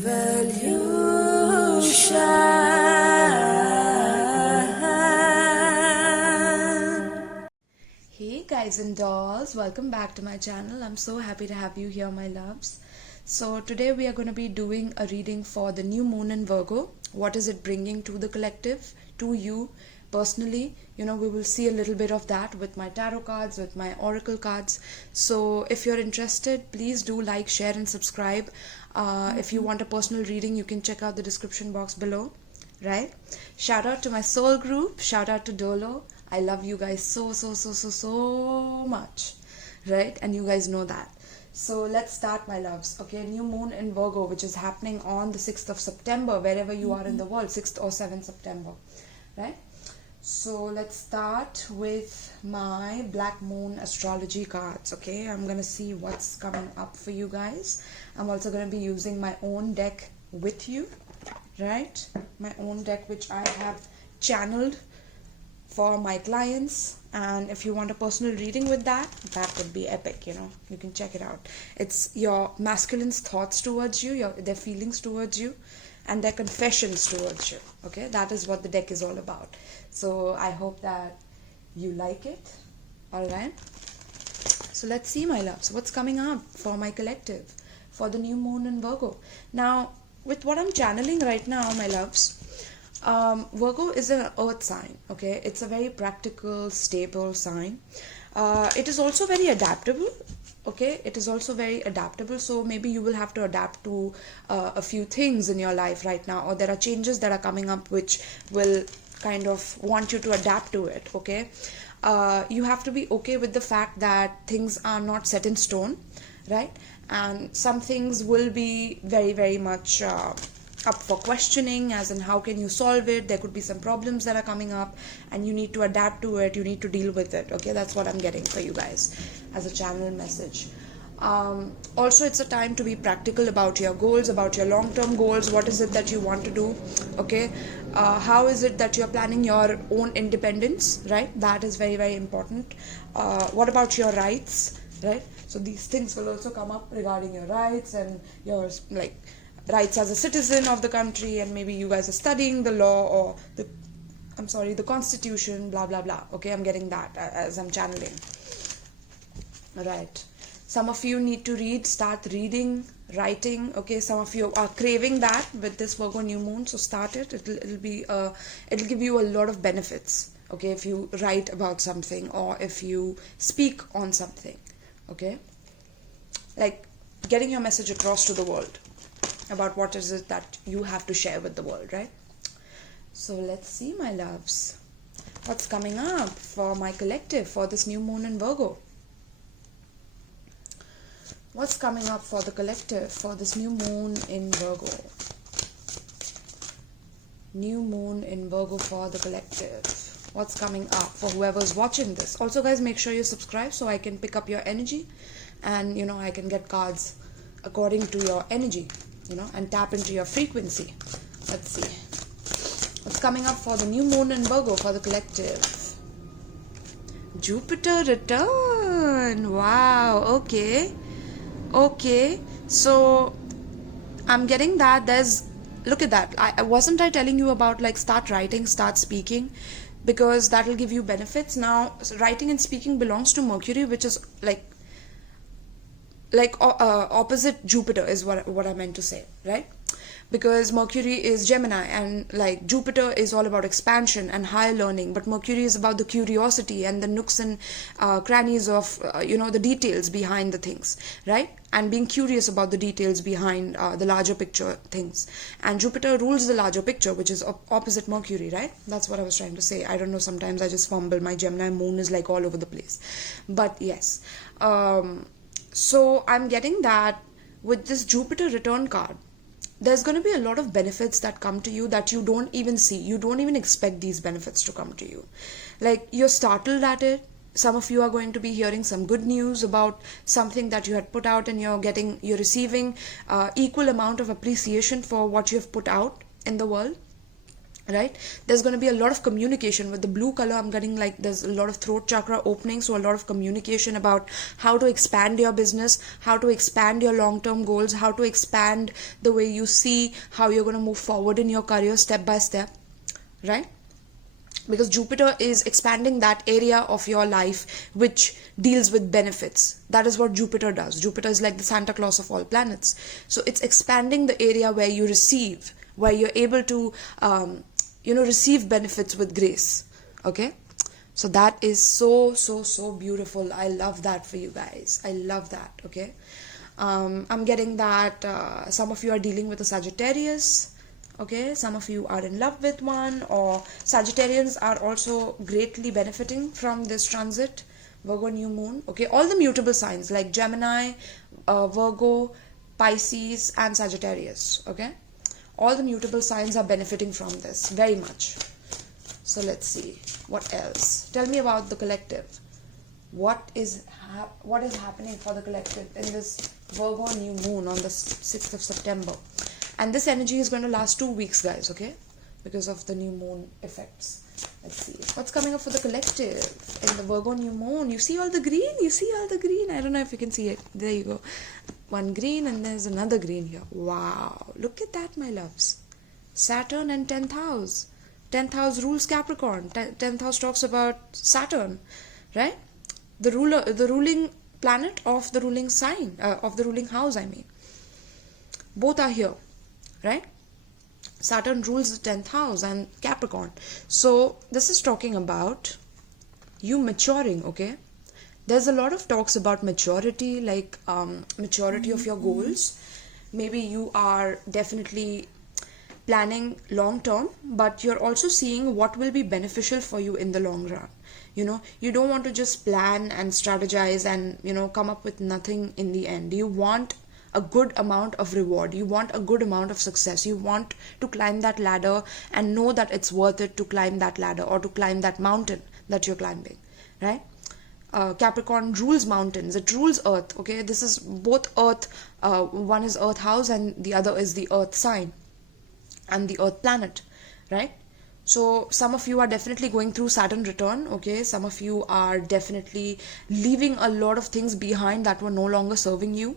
VriEvolution. Hey guys and dolls, welcome back to my channel. I'm so happy to have you here, my loves. So today we are going to be doing a reading for the new moon in Virgo. What is it bringing to the collective, to you personally? We will see a little bit of that with my tarot cards, with my oracle cards. So if you're interested, please do like, share and subscribe. If you want a personal reading, you can check out the description box below, right? Shout out to my soul group, shout out to Dolo. I love you guys so much, right? And you guys know that. So let's start, my loves. Okay, new moon in Virgo, which is happening on the 6th of September, wherever you are in the world, 6th or 7th September, right? So let's start with my black moon astrology cards. Okay, I'm gonna see what's coming up for you guys. I'm also gonna be using my own deck with you, right? My own deck, which I have channeled for my clients, and if you want a personal reading with that would be epic. You can check it out. It's your masculine's thoughts towards you, their feelings towards you, and their confessions towards you. Okay, that is what the deck is all about. So I hope that you like it. All right, so let's see, my loves, what's coming up for my collective for the new moon in Virgo. Now, with what I'm channeling right now, my loves, Virgo is an earth sign. Okay, it's a very practical, stable sign. It is also very adaptable. Okay, it is also very adaptable, so maybe you will have to adapt to a few things in your life right now, or there are changes that are coming up which will kind of want you to adapt to it. Okay, you have to be okay with the fact that things are not set in stone, right? And some things will be very much up for questioning, as in how can you solve it. There could be some problems that are coming up and you need to adapt to it, you need to deal with it. Okay, that's what I'm getting for you guys as a channel message. Also, it's a time to be practical about your goals, about your long-term goals. What is it that you want to do? Okay, how is it that you're planning your own independence, right? That is very important. What about your rights, right? So these things will also come up regarding your rights and your rights as a citizen of the country, and maybe you guys are studying the law or the constitution, blah blah blah. Okay, I'm getting that as I'm channeling. Right, some of you need to start reading, writing. Okay, some of you are craving that with this Virgo new moon, so start it. It'll give you a lot of benefits. Okay, if you write about something or if you speak on something. Okay, like getting your message across to the world about what is it that you have to share with the world, right? So let's see, my loves, what's coming up for my collective for this new moon in Virgo. What's coming up for the collective for this new moon in Virgo? New moon in Virgo for the collective. What's coming up for whoever's watching this? Also, guys, make sure you subscribe so I can pick up your energy and I can get cards according to your energy, and tap into your frequency. Let's see what's coming up for the new moon in Virgo for the collective. Jupiter return. Wow. Okay, so I'm getting that look at that. I wasn't telling you about start writing, start speaking, because that will give you benefits. Now, writing and speaking belongs to Mercury, which is opposite Jupiter is what I meant to say, right? Because Mercury is Gemini, and Jupiter is all about expansion and higher learning, but Mercury is about the curiosity and the nooks and crannies of the details behind the things, right? And being curious about the details behind the larger picture things. And Jupiter rules the larger picture, which is opposite Mercury, right? That's what I was trying to say. I don't know, sometimes I just fumble. My Gemini moon is all over the place, but yes. So I'm getting that with this Jupiter return card, there's going to be a lot of benefits that come to you that you don't even see. You don't even expect these benefits to come to you. You're startled at it. Some of you are going to be hearing some good news about something that you had put out, and you're receiving equal amount of appreciation for what you have put out in the world. right? There's going to be a lot of communication. With the blue color, I'm getting like there's a lot of throat chakra opening, so a lot of communication about how to expand your business, how to expand your long-term goals, how to expand the way you see how you're going to move forward in your career step by step, right? Because Jupiter is expanding that area of your life which deals with benefits. That is what Jupiter does. Jupiter is like the Santa Claus of all planets. So it's expanding the area where you receive, where you're able to receive benefits with grace. Okay, so that is so beautiful. I love that for you guys. I love that. Okay, I'm getting that some of you are dealing with a Sagittarius. Okay, some of you are in love with one, or Sagittarians are also greatly benefiting from this transit. Virgo new moon. Okay, all the mutable signs like Gemini, Virgo, Pisces and Sagittarius. Okay, all the mutable signs are benefiting from this very much. So let's see what else. Tell me about the collective. What is happening for the collective in this Virgo new moon on the 6th of September? And this energy is going to last 2 weeks, guys, okay? Because of the new moon effects. Let's see. What's coming up for the collective in the Virgo new moon? You see all the green? You see all the green? I don't know if you can see it. There you go. One green and there's another green here. Wow. Look at that, my loves. Saturn and 10th house. 10th house rules Capricorn. 10th house talks about Saturn, right? The ruling planet of the ruling sign, of the ruling house, I mean. Both are here. Right? Saturn rules the 10th house and Capricorn. So this is talking about you maturing, okay? There's a lot of talks about maturity, like maturity of your goals. Maybe you are definitely planning long term, but you're also seeing what will be beneficial for you in the long run. You don't want to just plan and strategize and come up with nothing in the end. You want a good amount of reward. You want a good amount of success. You want to climb that ladder and know that it's worth it to climb that ladder or to climb that mountain that you're climbing, right? Capricorn rules mountains. It rules earth. Okay, this is both earth. One is earth house and the other is the earth sign and the earth planet, right? So some of you are definitely going through Saturn return. Okay, some of you are definitely leaving a lot of things behind that were no longer serving you.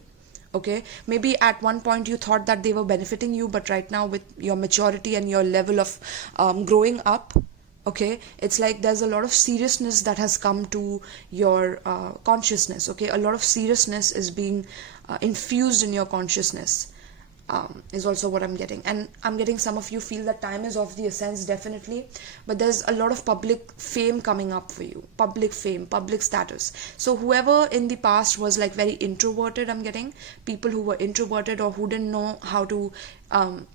Okay, maybe at one point you thought that they were benefiting you, but right now with your maturity and your level of growing up, okay, it's like there's a lot of seriousness that has come to your consciousness. Okay, a lot of seriousness is being infused in your consciousness. Is also what I'm getting, and I'm getting some of you feel that time is of the essence, definitely, but there's a lot of public fame coming up for you, public fame, public status. So whoever in the past was like very introverted, I'm getting people who were introverted or who didn't know how to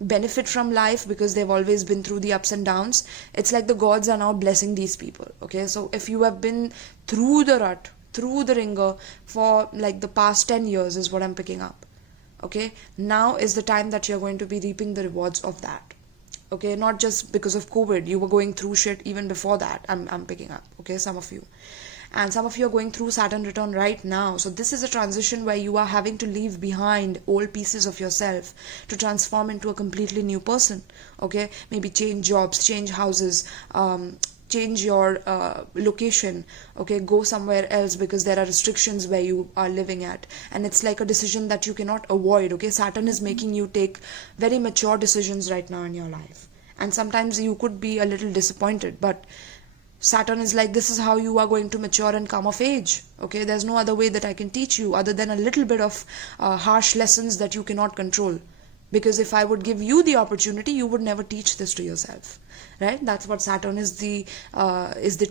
benefit from life because they've always been through the ups and downs. It's like the gods are now blessing these people. Okay, so if you have been through the rut, through the ringer for like the past 10 years is what I'm picking up. Okay, now is the time that you're going to be reaping the rewards of that. Okay, not just because of COVID, you were going through shit even before that. I'm picking up. Okay, some of you, and some of you are going through Saturn return right now. So this is a transition where you are having to leave behind old pieces of yourself to transform into a completely new person. Okay, maybe change jobs, change houses, change your location. Okay, go somewhere else because there are restrictions where you are living at, and it's like a decision that you cannot avoid. Okay, Saturn is making you take very mature decisions right now in your life, and sometimes you could be a little disappointed, but Saturn is like, this is how you are going to mature and come of age. Okay, there's no other way that I can teach you other than a little bit of harsh lessons that you cannot control. Because if I would give you the opportunity, you would never teach this to yourself, right? That's what Saturn is the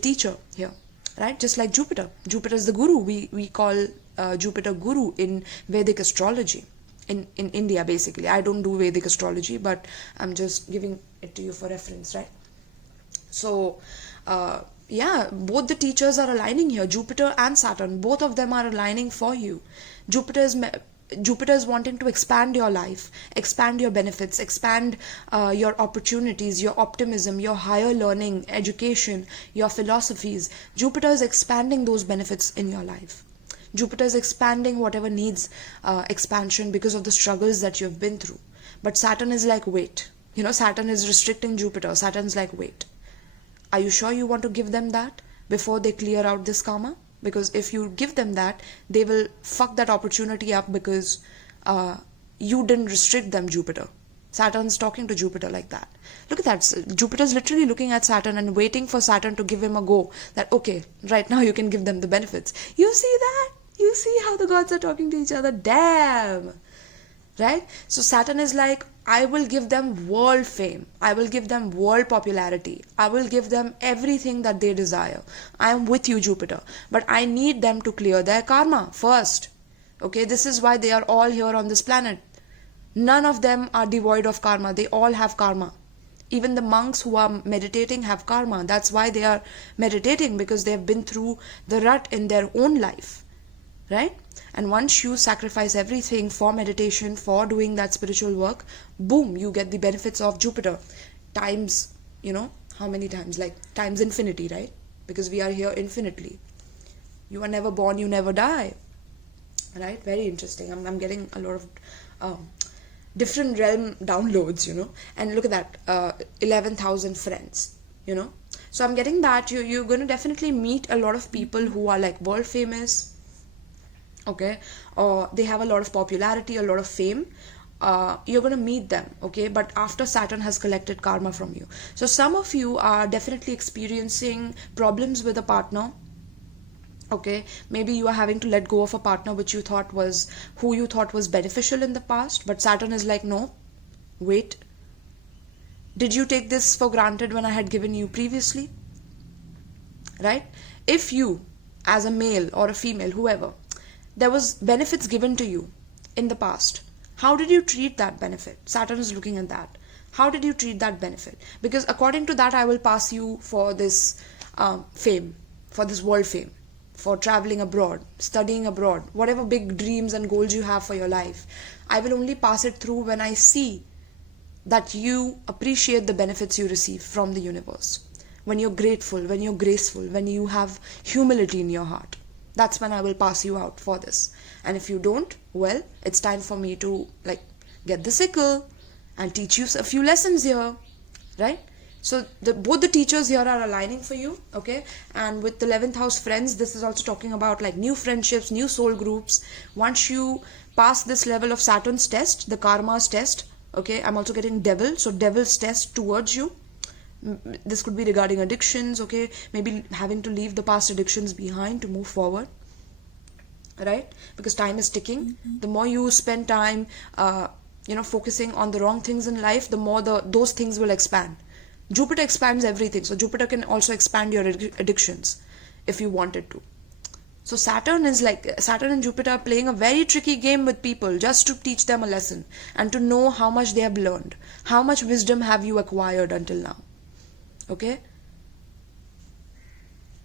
teacher here, right? Just like Jupiter. Jupiter is the guru. We call Jupiter guru in Vedic astrology in India, basically. I don't do Vedic astrology, but I'm just giving it to you for reference, right? So, yeah, both the teachers are aligning here. Jupiter and Saturn, both of them are aligning for you. Jupiter is wanting to expand your life, expand your benefits, expand your opportunities, your optimism, your higher learning, education, your philosophies. Jupiter is expanding those benefits in your life. Jupiter is expanding whatever needs expansion because of the struggles that you've been through. But Saturn is like, wait, Saturn is restricting Jupiter. Saturn's like, wait, are you sure you want to give them that before they clear out this karma? Because if you give them that, they will fuck that opportunity up because you didn't restrict them, Jupiter. Saturn's talking to Jupiter like that. Look at that. Jupiter's literally looking at Saturn and waiting for Saturn to give him a go. That, okay, right now you can give them the benefits. You see that? You see how the gods are talking to each other? Damn! Right? So Saturn is like, I will give them world fame. I will give them world popularity. I will give them everything that they desire. I am with you, Jupiter. But I need them to clear their karma first. Okay, this is why they are all here on this planet. None of them are devoid of karma. They all have karma. Even the monks who are meditating have karma. That's why they are meditating, because they have been through the rut in their own life. Right? And once you sacrifice everything for meditation, for doing that spiritual work, boom, you get the benefits of Jupiter. Times, how many times? Like times infinity, right? Because we are here infinitely. You are never born, you never die. Right? Very interesting. I'm getting a lot of different realm downloads, and look at that, 11,000 friends, so I'm getting that you're going to definitely meet a lot of people who are like world famous, okay, or they have a lot of popularity, a lot of fame. You're going to meet them, okay, but after Saturn has collected karma from you. So some of you are definitely experiencing problems with a partner. Okay, maybe you are having to let go of a partner who you thought was beneficial in the past, but Saturn is like, no, wait, did you take this for granted when I had given you previously? Right? If you, as a male or a female, whoever, there was benefits given to you in the past, how did you treat that benefit? Saturn is looking at that. How did you treat that benefit? Because according to that, I will pass you for this fame, for this world fame, for traveling abroad, studying abroad, whatever big dreams and goals you have for your life. I will only pass it through when I see that you appreciate the benefits you receive from the universe. When you're grateful, when you're graceful, when you have humility in your heart. That's when I will pass you out for this. And if you don't, well, it's time for me to get the sickle and teach you a few lessons here, right? So both the teachers here are aligning for you, okay? And with the 11th house friends, this is also talking about new friendships, new soul groups. Once you pass this level of Saturn's test, the karma's test, okay? I'm also getting devil, so devil's test towards you. This could be regarding addictions, okay? Maybe having to leave the past addictions behind to move forward, right? Because time is ticking. The more you spend time, focusing on the wrong things in life, the more those things will expand. Jupiter expands everything, so Jupiter can also expand your addictions if you wanted to. So Saturn and Jupiter are playing a very tricky game with people just to teach them a lesson and to know how much they have learned. How much wisdom have you acquired until now? Okay?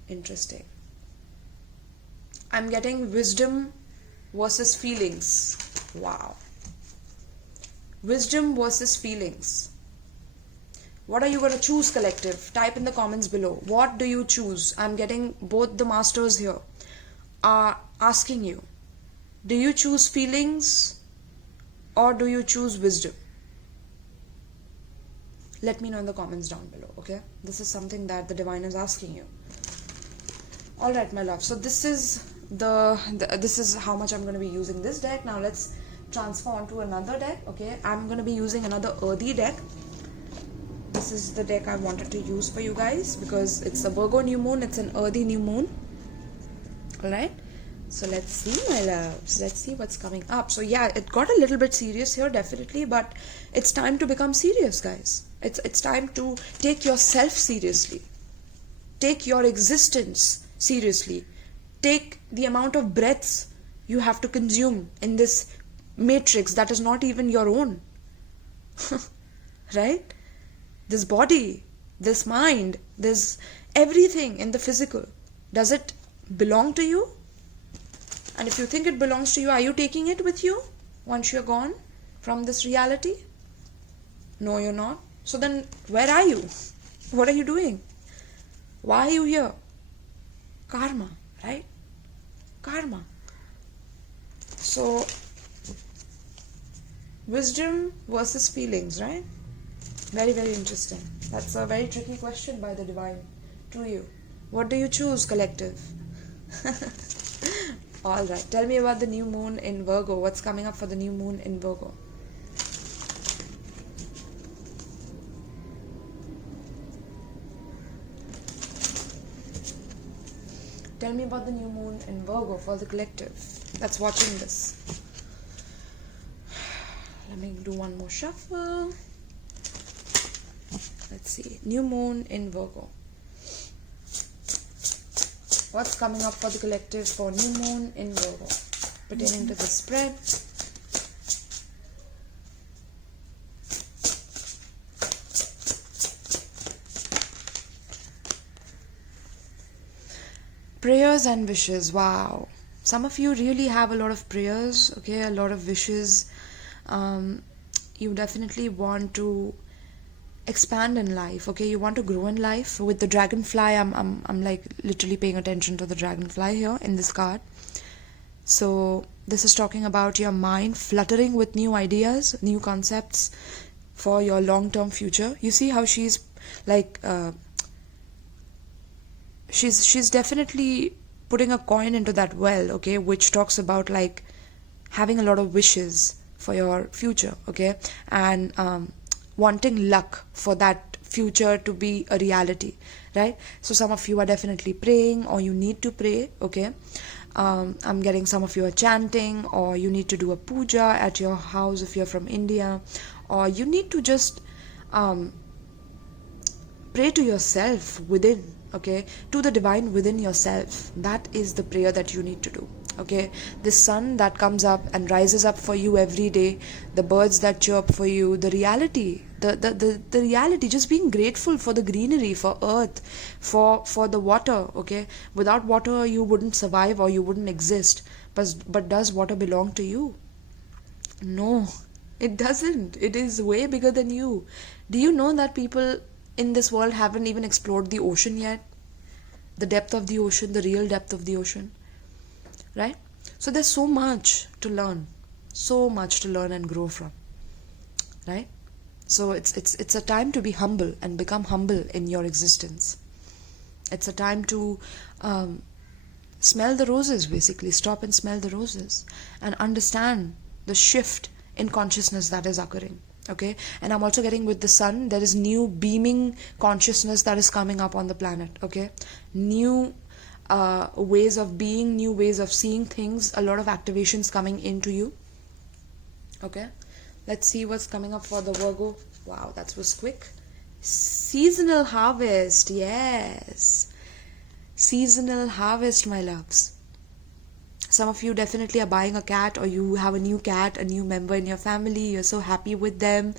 Interesting. I'm getting wisdom versus feelings. Wow. Wisdom versus feelings. What are you going to choose, collective? Type in the comments below. What do you choose? I'm getting both the masters here are asking you. Do you choose feelings or do you choose wisdom? Let me know in the comments down below, okay? This is something that the divine is asking you. Alright, my love. So this is this is how much I'm going to be using this deck. Now let's transfer onto another deck, okay? I'm going to be using another earthy deck. This is the deck I wanted to use for you guys because it's a Virgo new moon. It's an earthy new moon. Alright. So let's see, my loves. Let's see what's coming up. So yeah, it got a little bit serious here, definitely. But it's time to become serious, guys. It's time to take yourself seriously. Take your existence seriously. Take the amount of breaths you have to consume in this matrix that is not even your own. Right? This body, this mind, this everything in the physical. Does it belong to you? And if you think it belongs to you, are you taking it with you once you're gone from this reality? No, you're not. So then where are you? What are you doing? Why are you here? Karma, right? Karma. So wisdom versus feelings, right? Very, very interesting. That's a very tricky question by the divine to you. What do you choose, collective? Alright, tell me about the new moon in Virgo. What's coming up for the new moon in Virgo? Tell me about the new moon in Virgo for the collective that's watching this. Let me do one more shuffle. Let's see. New moon in Virgo. What's coming up for the collective for new moon in Virgo pertaining to the spread? Prayers and wishes. Wow. Some of you really have a lot of prayers, okay, a lot of wishes. You definitely want to expand in life, okay, you want to grow in life. With the dragonfly, I'm like literally paying attention to the dragonfly here in this card. So this is talking about your mind fluttering with new ideas, new concepts for your long-term future. You see how she's like she's definitely putting a coin into that well, okay, which talks about like having a lot of wishes for your future, okay, and wanting luck for that future to be a reality, right? So some of you are definitely praying, or you need to pray, okay. I'm getting some of you are chanting, or you need to do a puja at your house if you're from India, or you need to just pray to yourself within, okay, to the divine within yourself. That is the prayer that you need to do, okay. The sun that comes up and rises up for you every day, the birds that chirp for you, the reality, the reality, just being grateful for the greenery, for earth, for the water, okay. Without water you wouldn't survive, or you wouldn't exist. But does water belong to you? No, it doesn't. It is way bigger than you. Do you know that people in this world haven't even explored the ocean yet? The depth of the ocean, the real depth of the ocean, right? So there's so much to learn, and grow from, right? So it's a time to be humble and become humble in your existence. It's a time to smell the roses, basically. Stop and smell the roses and understand the shift in consciousness that is occurring, okay. And I'm also getting with the sun, there is new beaming consciousness that is coming up on the planet, okay. New ways of being, new ways of seeing things, a lot of activations coming into you, okay. Let's see what's coming up for the Virgo. Wow, that was quick. Seasonal harvest. Yes, seasonal harvest, my loves. Some of you definitely are buying a cat, or you have a new cat, a new member in your family. You're so happy with them,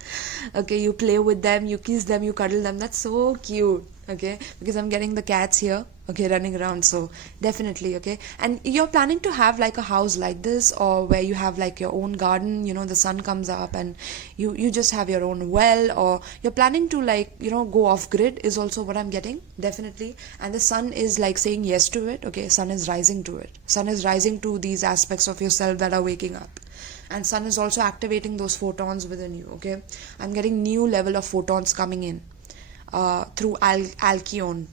okay. You play with them, you kiss them, you cuddle them. That's so cute, okay, because I'm getting the cats here, okay, running around. So definitely, okay. And you're planning to have like a house like this, or where you have like your own garden, you know, the sun comes up and you just have your own well, or you're planning to, like, you know, go off grid is also what I'm getting, definitely. And the sun is like saying yes to it, okay. Sun is rising to it. Sun is rising to these aspects of yourself that are waking up. And sun is also activating those photons within you, okay. I'm getting new level of photons coming in through Alcyone,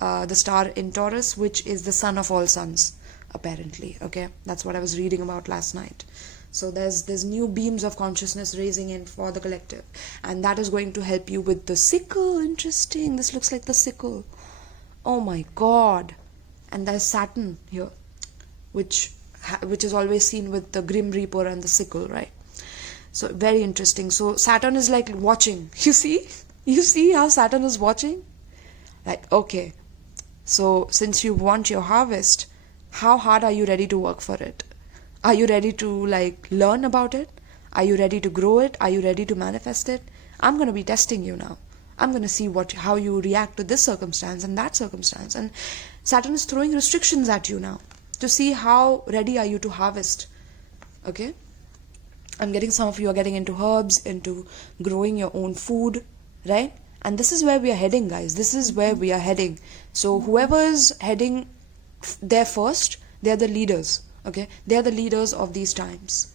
the star in Taurus, which is the sun of all suns, apparently, okay. That's what I was reading about last night. So there's new beams of consciousness raising in for the collective, and that is going to help you with the sickle. Interesting, this looks like the sickle. Oh my god. And there's Saturn here, which is always seen with the Grim Reaper and the sickle, right? So very interesting. So Saturn is like watching. You see how Saturn is watching? Like, okay, so since you want your harvest, how hard are you ready to work for it? Are you ready to like learn about it? Are you ready to grow it? Are you ready to manifest it? I'm going to be testing you now. I'm going to see how you react to this circumstance and that circumstance. And Saturn is throwing restrictions at you now to see how ready are you to harvest, okay. I'm getting some of you are getting into herbs, into growing your own food, right? And this is where we are heading, guys. This is where we are heading. So whoever's heading there first, they're the leaders, okay. They're the leaders of these times.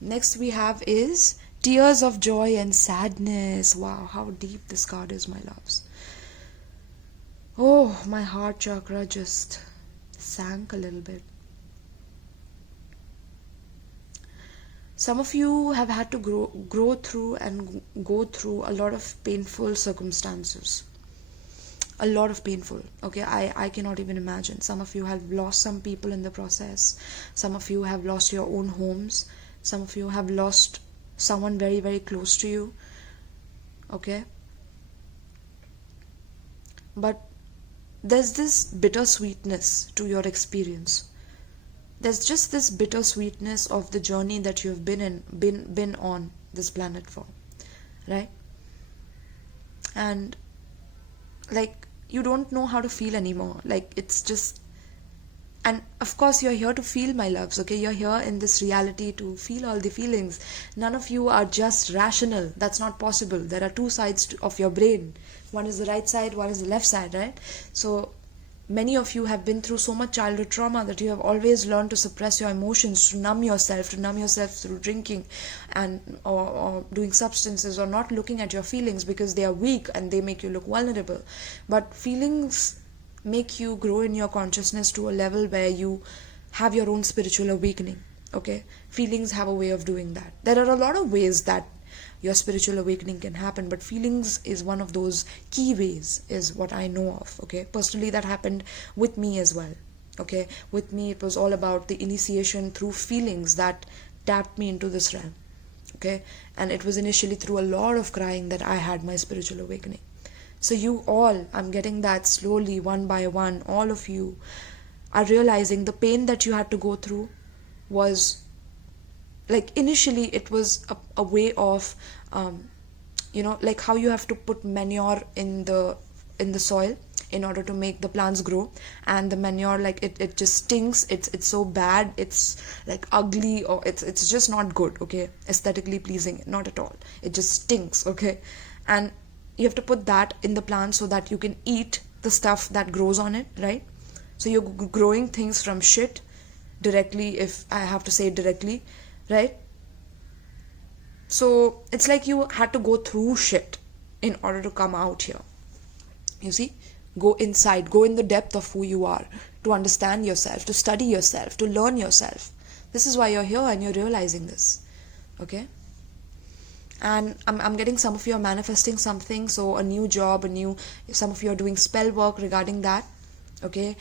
Next we have is Tears of joy and sadness. Wow, how deep this card is, my loves. Oh, my heart chakra just sank a little bit. Some of you have had to grow through and go through a lot of painful circumstances. A lot of painful. Okay, I cannot even imagine. Some of you have lost some people in the process. Some of you have lost your own homes. Some of you have lost someone very, very close to you. Okay. But there's this bittersweetness to your experience. There's just this bittersweetness of the journey that you've been on this planet for, right? And like, you don't know how to feel anymore. Like, it's just, and of course you're here to feel, my loves, okay? You're here in this reality to feel all the feelings. None of you are just rational. That's not possible. There are two sides of your brain. One is the right side, one is the left side, right? So many of you have been through so much childhood trauma that you have always learned to suppress your emotions, to numb yourself through drinking and or doing substances, or not looking at your feelings because they are weak and they make you look vulnerable. But feelings make you grow in your consciousness to a level where you have your own spiritual awakening. Okay, feelings have a way of doing that. There are a lot of ways that your spiritual awakening can happen, but feelings is one of those key ways, is what I know of. Okay, personally that happened with me as well. Okay, with me it was all about the initiation through feelings that tapped me into this realm. Okay, and it was initially through a lot of crying that I had my spiritual awakening. So you all, I'm getting that slowly, one by one, all of you are realizing the pain that you had to go through was, like, initially it was a way of like how you have to put manure in the soil in order to make the plants grow, and the manure, like, it just stinks. It's so bad, it's like ugly, or it's just not good. Okay, aesthetically pleasing, not at all. It just stinks. Okay, and you have to put that in the plant so that you can eat the stuff that grows on it, right? So you're growing things from shit directly, if I have to say it directly, right? So it's like you had to go through shit in order to come out here. You see, go inside, go in the depth of who you are, to understand yourself, to study yourself, to learn yourself. This is why you're here and you're realizing this. Okay, and I'm getting some of you are manifesting something, so a new job, some of you are doing spell work regarding that. Okay,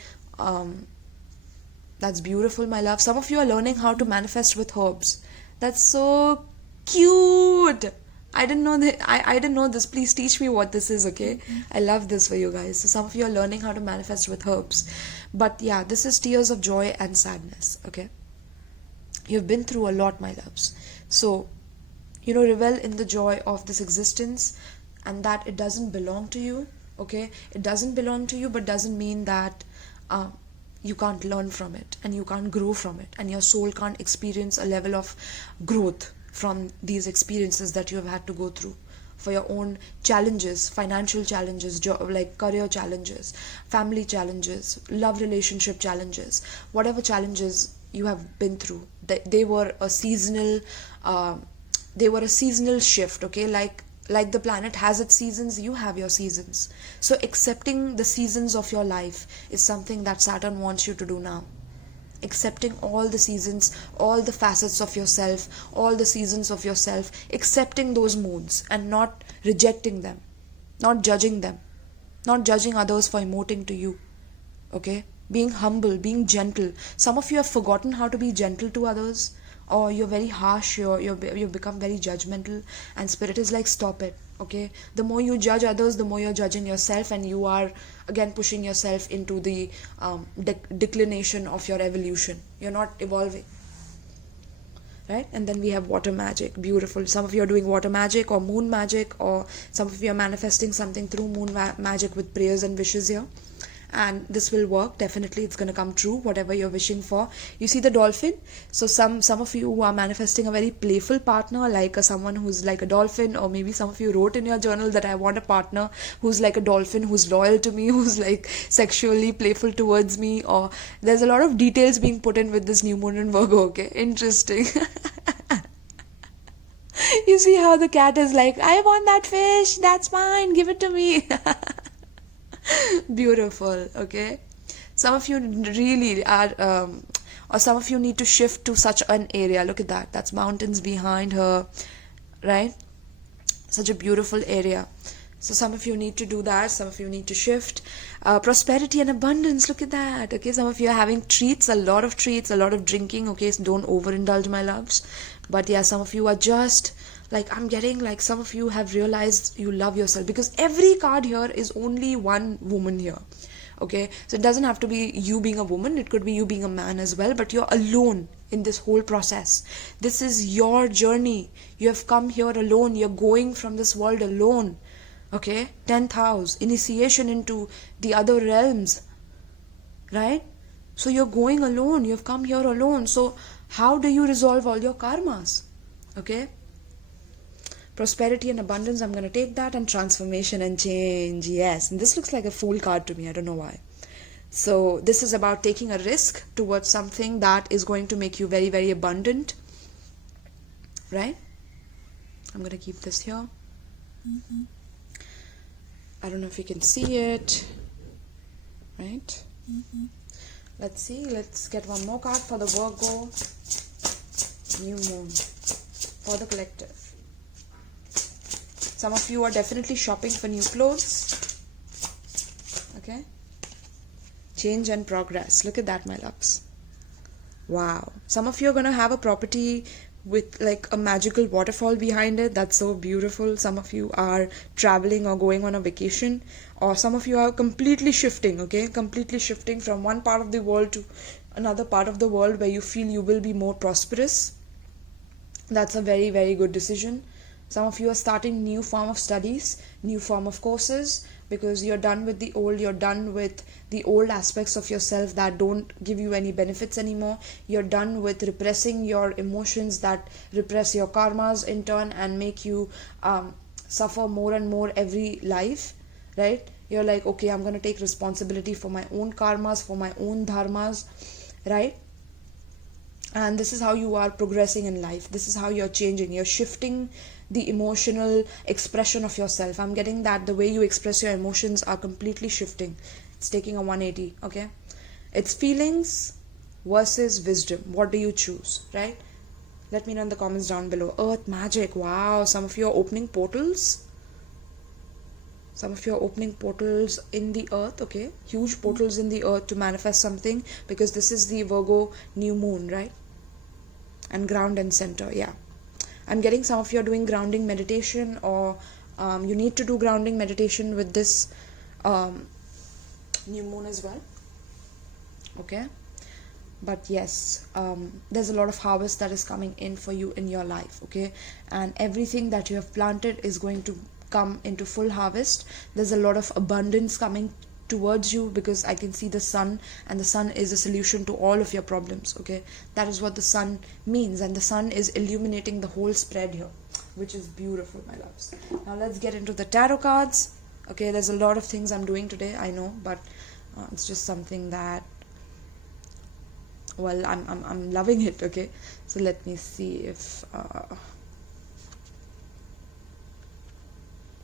that's beautiful, my love. Some of you are learning how to manifest with herbs. That's so cute. I didn't know that. I didn't know this. Please teach me what this is. Okay, I love this for you guys. So some of you are learning how to manifest with herbs. But yeah, this is tears of joy and sadness. Okay, you've been through a lot, my loves. So revel in the joy of this existence, and that it doesn't belong to you. Okay, it doesn't belong to you, but doesn't mean that you can't learn from it, and you can't grow from it, and your soul can't experience a level of growth from these experiences that you have had to go through, for your own challenges, financial challenges, like career challenges, family challenges, love relationship challenges, whatever challenges you have been through. They were a seasonal shift. Okay, like the planet has its seasons, you have your seasons. So accepting the seasons of your life is something that Saturn wants you to do now. Accepting all the seasons, all the facets of yourself, all the seasons of yourself, accepting those moods and not rejecting them, not judging them, not judging others for emoting to you. Okay, being humble, being gentle. Some of you have forgotten how to be gentle to others, or you're very harsh, you've become very judgmental, and Spirit is like, stop it. Okay, the more you judge others, the more you're judging yourself, and you are again pushing yourself into the declination of your evolution. You're not evolving, right? And then we have water magic. Beautiful. Some of you are doing water magic or moon magic, or some of you are manifesting something through moon magic with prayers and wishes here. And this will work. Definitely it's going to come true, whatever you're wishing for. You see the dolphin? So some of you who are manifesting a very playful partner, like someone who's like a dolphin, or maybe some of you wrote in your journal that I want a partner who's like a dolphin, who's loyal to me, who's like sexually playful towards me, or there's a lot of details being put in with this new moon in Virgo. Okay, interesting. You see how the cat is like, I want that fish, that's mine, give it to me. Beautiful, okay? Some of you really are, or some of you need to shift to such an area. Look at that. That's mountains behind her, right? Such a beautiful area. So some of you need to do that. Some of you need to shift. Prosperity and abundance. Look at that. Okay, some of you are having treats, a lot of drinking. Okay, so don't overindulge, my loves. But yeah, some of you are just like, I'm getting like, some of you have realized you love yourself, because every card here is only one woman here. Okay, so it doesn't have to be you being a woman, it could be you being a man as well, but you're alone in this whole process. This is your journey. You have come here alone. You're going from this world alone. Okay, 10th house, initiation into the other realms, right? So you're going alone. You've come here alone. So how do you resolve all your karmas? Okay, prosperity and abundance, I'm going to take that, and transformation and change. Yes, and this looks like a fool card to me. I don't know why. So this is about taking a risk towards something that is going to make you very, very abundant, right? I'm going to keep this here. I don't know if you can see it, right? Let's see. Let's get one more card for the Virgo new moon for the collective. Some of you are definitely shopping for new clothes. Okay. Change and progress. Look at that, my loves. Wow. Some of you are going to have a property with like a magical waterfall behind it. That's so beautiful. Some of you are traveling or going on a vacation, or some of you are completely shifting, okay? Completely shifting from one part of the world to another part of the world where you feel you will be more prosperous. That's a very, very good decision. Some of you are starting new form of studies, new form of courses, because you're done with the old. You're done with the old aspects of yourself that don't give you any benefits anymore. You're done with repressing your emotions that repress your karmas in turn and make you suffer more and more every life, right? You're like, okay, I'm going to take responsibility for my own karmas, for my own dharmas, right? And this is how you are progressing in life. This is how you're changing. You're shifting the emotional expression of yourself. I'm getting that the way you express your emotions are completely shifting. It's taking a 180, okay? It's feelings versus wisdom. What do you choose, right? Let me know in the comments down below. Earth magic. Wow, some of you are opening portals. Some of you are opening portals in the earth, okay? Huge portals in the earth to manifest something, because this is the Virgo new moon, right? And ground and center, yeah. I'm getting some of you are doing grounding meditation, or you need to do grounding meditation with this new moon as well, okay? But yes, there's a lot of harvest that is coming in for you in your life, okay? And everything that you have planted is going to come into full harvest. There's a lot of abundance coming towards you, because I can see the sun, and the sun is a solution to all of your problems, okay? That is what the sun means, and the sun is illuminating the whole spread here, which is beautiful, my loves. Now let's get into the tarot cards, okay? There's a lot of things I'm doing today, I know, but it's just something that, well, I'm loving it, okay? So let me see if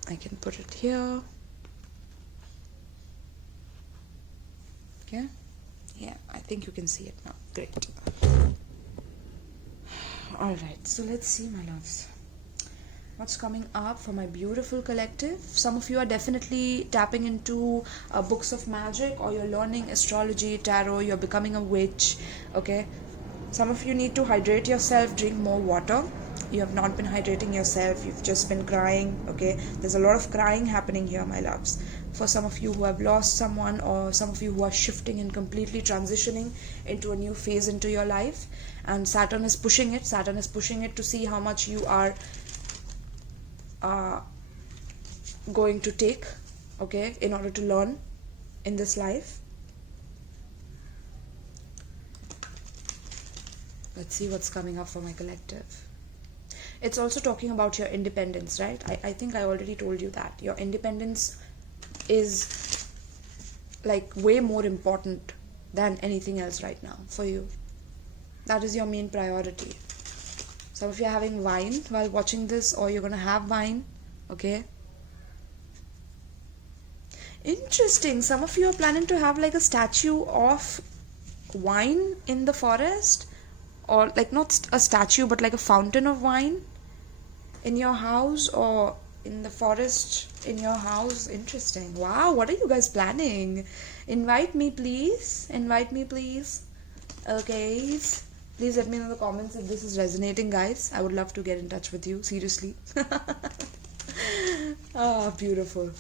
I can put it here. Okay, yeah, I think you can see it now. Great. Alright, so let's see, my loves, what's coming up for my beautiful collective. Some of you are definitely tapping into books of magic, or you're learning astrology, tarot, you're becoming a witch, okay? Some of you need to hydrate yourself, drink more water. You have not been hydrating yourself, you've just been crying, okay? There's a lot of crying happening here, my loves. For some of you who have lost someone, or some of you who are shifting and completely transitioning into a new phase into your life, and Saturn is pushing it to see how much you are going to take, okay, in order to learn in this life. Let's see what's coming up for my collective. It's also talking about your independence, right? I think I already told you that. Your independence is like way more important than anything else right now for you. That is your main priority. Some of you are having wine while watching this, or you're gonna have wine. Okay. Interesting. Some of you are planning to have like a statue of wine in the forest, or like not a statue but like a fountain of wine in your house, or in the forest in your house. Interesting. Wow, what are you guys planning? Invite me please. Okay, please let me know in the comments if this is resonating, guys. I would love to get in touch with you, seriously. Oh, beautiful.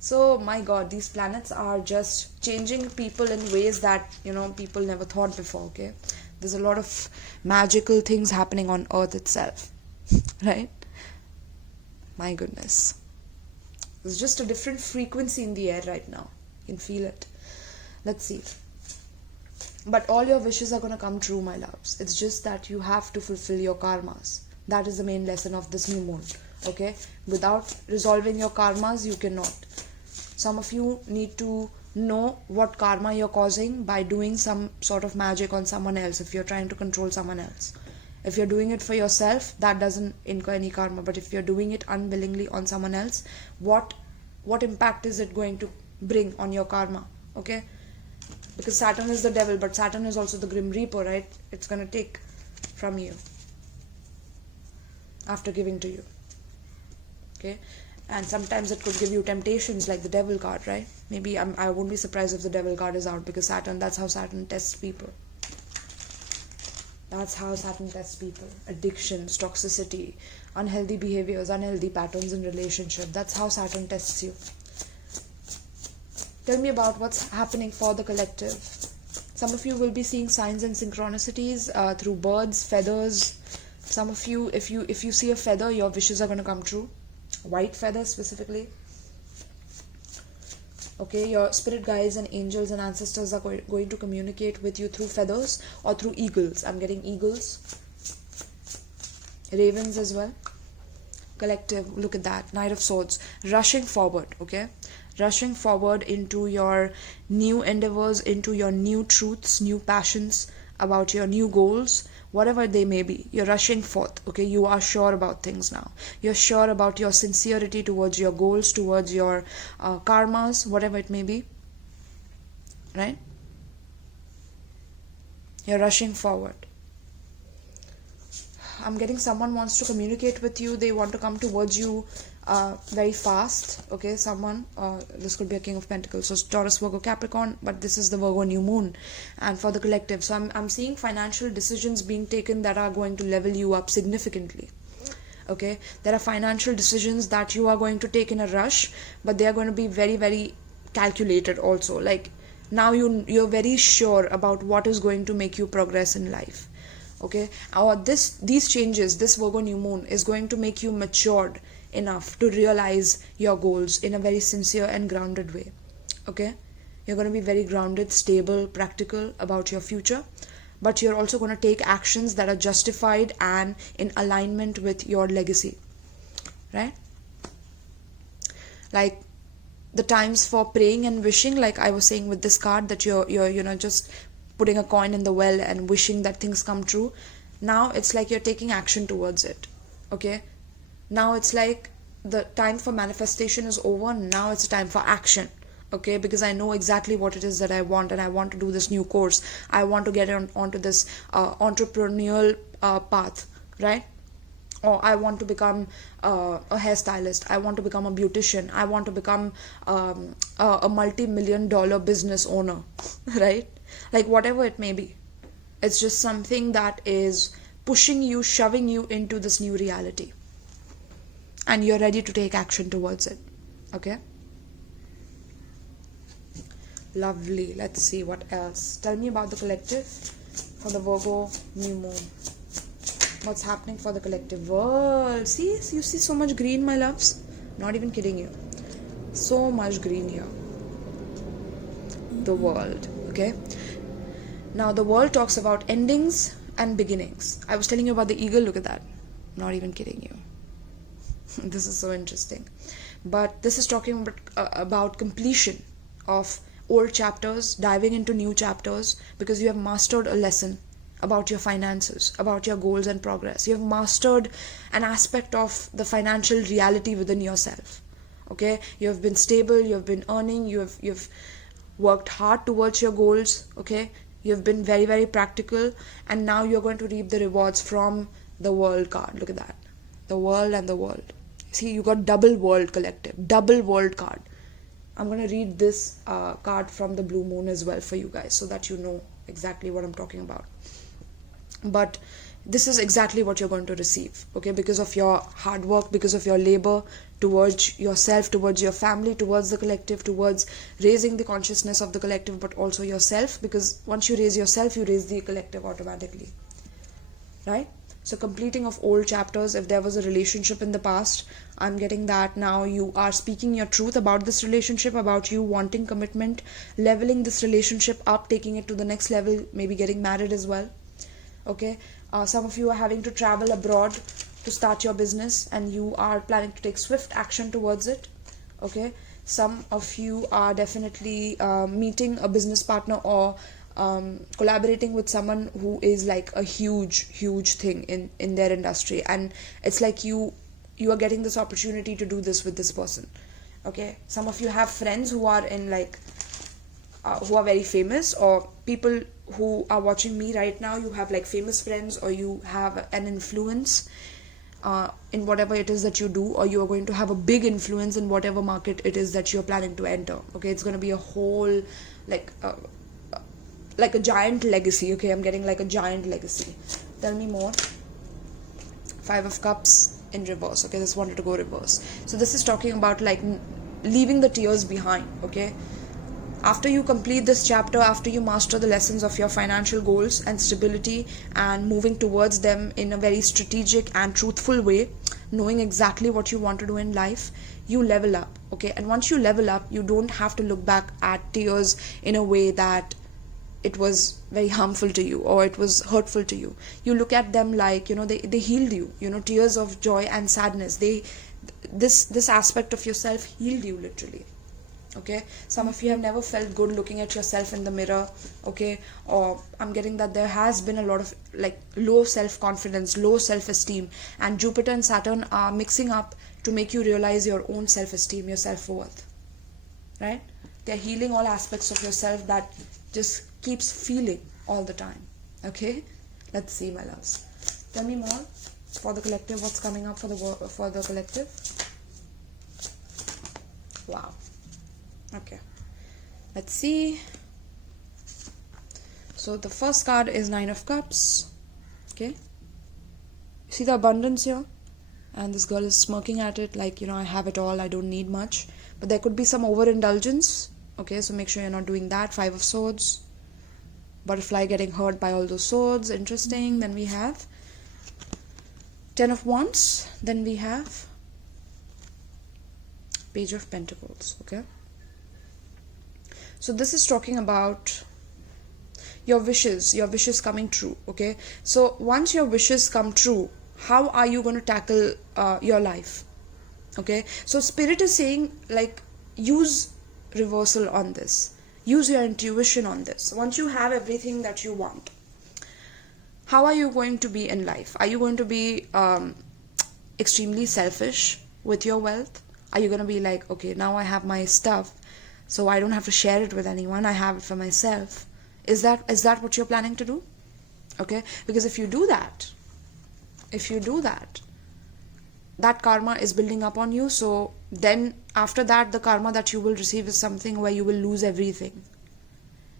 So my god, these planets are just changing people in ways that, people never thought before. Okay, there's a lot of magical things happening on Earth itself. Right? My goodness, there's just a different frequency in the air right now. You can feel it. Let's see. But all your wishes are going to come true, my loves. It's just that you have to fulfill your karmas. That is the main lesson of this new moon. Okay, without resolving your karmas, you cannot. Some of you need to know what karma you're causing by doing some sort of magic on someone else. If you're trying to control someone else, if you're doing it for yourself, that doesn't incur any karma. But if you're doing it unwillingly on someone else, what impact is it going to bring on your karma? Okay, because Saturn is the devil, but Saturn is also the grim reaper, right? It's going to take from you after giving to you. Okay, and sometimes it could give you temptations, like the devil card, right? Maybe I won't be surprised if the devil card is out, because that's how Saturn tests people. That's how Saturn tests people. Addictions, toxicity, unhealthy behaviors, unhealthy patterns in relationship. That's how Saturn tests you. Tell me about what's happening for the collective. Some of you will be seeing signs and synchronicities through birds, feathers. Some of you, if you see a feather, your wishes are going to come true. White feather specifically. Okay, your spirit guides and angels and ancestors are going to communicate with you through feathers or through eagles. I'm getting eagles, ravens as well. Collective, look at that. Knight of Swords, rushing forward. Okay, rushing forward into your new endeavors, into your new truths, new passions, about your new goals, whatever they may be. You're rushing forth. Okay, you are sure about things now. You're sure about your sincerity towards your goals, towards your karmas, whatever it may be. Right? You're rushing forward. I'm getting someone wants to communicate with you. They want to come towards you very fast. Okay, someone, this could be a King of Pentacles, so Taurus, Virgo, Capricorn, but this is the Virgo new moon. And for the collective, so I'm seeing financial decisions being taken that are going to level you up significantly. Okay, there are financial decisions that you are going to take in a rush, but they are going to be very, very calculated also. Like now you're very sure about what is going to make you progress in life. Okay, or these changes, this Virgo new moon is going to make you matured enough to realize your goals in a very sincere and grounded way. Okay, you're going to be very grounded, stable, practical about your future, but you're also going to take actions that are justified and in alignment with your legacy, right? Like the times for praying and wishing, like I was saying with this card, that you're just putting a coin in the well and wishing that things come true. Now it's like you're taking action towards it. Okay, now it's like the time for manifestation is over. Now it's time for action. Okay, because I know exactly what it is that I want, and I want to do this new course. I want to get onto this entrepreneurial path, right? Or I want to become a hairstylist. I want to become a beautician. I want to become a multi-million-dollar business owner, right? Like whatever it may be. It's just something that is pushing you, shoving you into this new reality. And you're ready to take action towards it. Okay? Lovely. Let's see what else. Tell me about the collective for the Virgo new moon. What's happening for the collective world? See, you see so much green, my loves. Not even kidding you. So much green here. The world. Okay? Now the world talks about endings and beginnings. I was telling you about the eagle. Look at that. Not even kidding you. This is so interesting. But this is talking about completion of old chapters, diving into new chapters, because you have mastered a lesson about your finances, about your goals and progress. You have mastered an aspect of the financial reality within yourself. Okay, you have been stable, you have been earning, you've worked hard towards your goals. Okay, you have been very, very practical, and now you're going to reap the rewards from the world card. Look at that, the world and the world. See, you got double world, collective, double world card. I'm going to read this card from the blue moon as well for you guys, so that you know exactly what I'm talking about. But this is exactly what you're going to receive, okay, because of your hard work, because of your labor towards yourself, towards your family, towards the collective, towards raising the consciousness of the collective, but also yourself, because once you raise yourself, you raise the collective automatically, right? So completing of old chapters. If there was a relationship in the past, I'm getting that now you are speaking your truth about this relationship, about you wanting commitment, leveling this relationship up, taking it to the next level, maybe getting married as well. Okay, some of you are having to travel abroad to start your business, and you are planning to take swift action towards it. Okay, some of you are definitely meeting a business partner, or collaborating with someone who is like a huge thing in their industry, and it's like you are getting this opportunity to do this with this person. Okay, some of you have friends who are in like who are very famous, or people who are watching me right now, you have like famous friends, or you have an influence in whatever it is that you do, or you are going to have a big influence in whatever market it is that you're planning to enter. Okay, it's going to be a whole like a giant legacy. Okay, I'm getting like a giant legacy. Tell me more. 5 of Cups in reverse. Okay, just wanted to go reverse. So this is talking about like leaving the tears behind. Okay, after you complete this chapter, after you master the lessons of your financial goals and stability, and moving towards them in a very strategic and truthful way, knowing exactly what you want to do in life, you level up. Okay, and once you level up, you don't have to look back at tears in a way that it was very harmful to you or it was hurtful to you. You look at them like, they healed you. Tears of joy and sadness, this aspect of yourself healed you literally. Okay, some of you have never felt good looking at yourself in the mirror. Okay, or I'm getting that there has been a lot of like low self-confidence, low self-esteem, and Jupiter and Saturn are mixing up to make you realize your own self-esteem, your self-worth, right? They're healing all aspects of yourself that just keeps feeling all the time. Okay, let's see, my loves. Tell me more for the collective. What's coming up for the collective? Wow. Okay, let's see. So the first card is 9 of Cups. Okay, see the abundance here, and this girl is smirking at it like, I have it all, I don't need much. But there could be some overindulgence. Okay, so make sure you're not doing that. 5 of Swords, butterfly getting hurt by all those swords. Interesting. Then we have 10 of Wands. Then we have Page of Pentacles. Okay, so this is talking about your wishes coming true. Okay, so once your wishes come true, how are you going to tackle your life? Okay, so Spirit is saying like, use reversal on this, use your intuition on this. Once you have everything that you want, how are you going to be in life? Are you going to be extremely selfish with your wealth? Are you going to be like, okay, now I have my stuff, so I don't have to share it with anyone, I have it for myself? Is that what you're planning to do? Okay, because if you do that, that karma is building up on you. So then after that, the karma that you will receive is something where you will lose everything,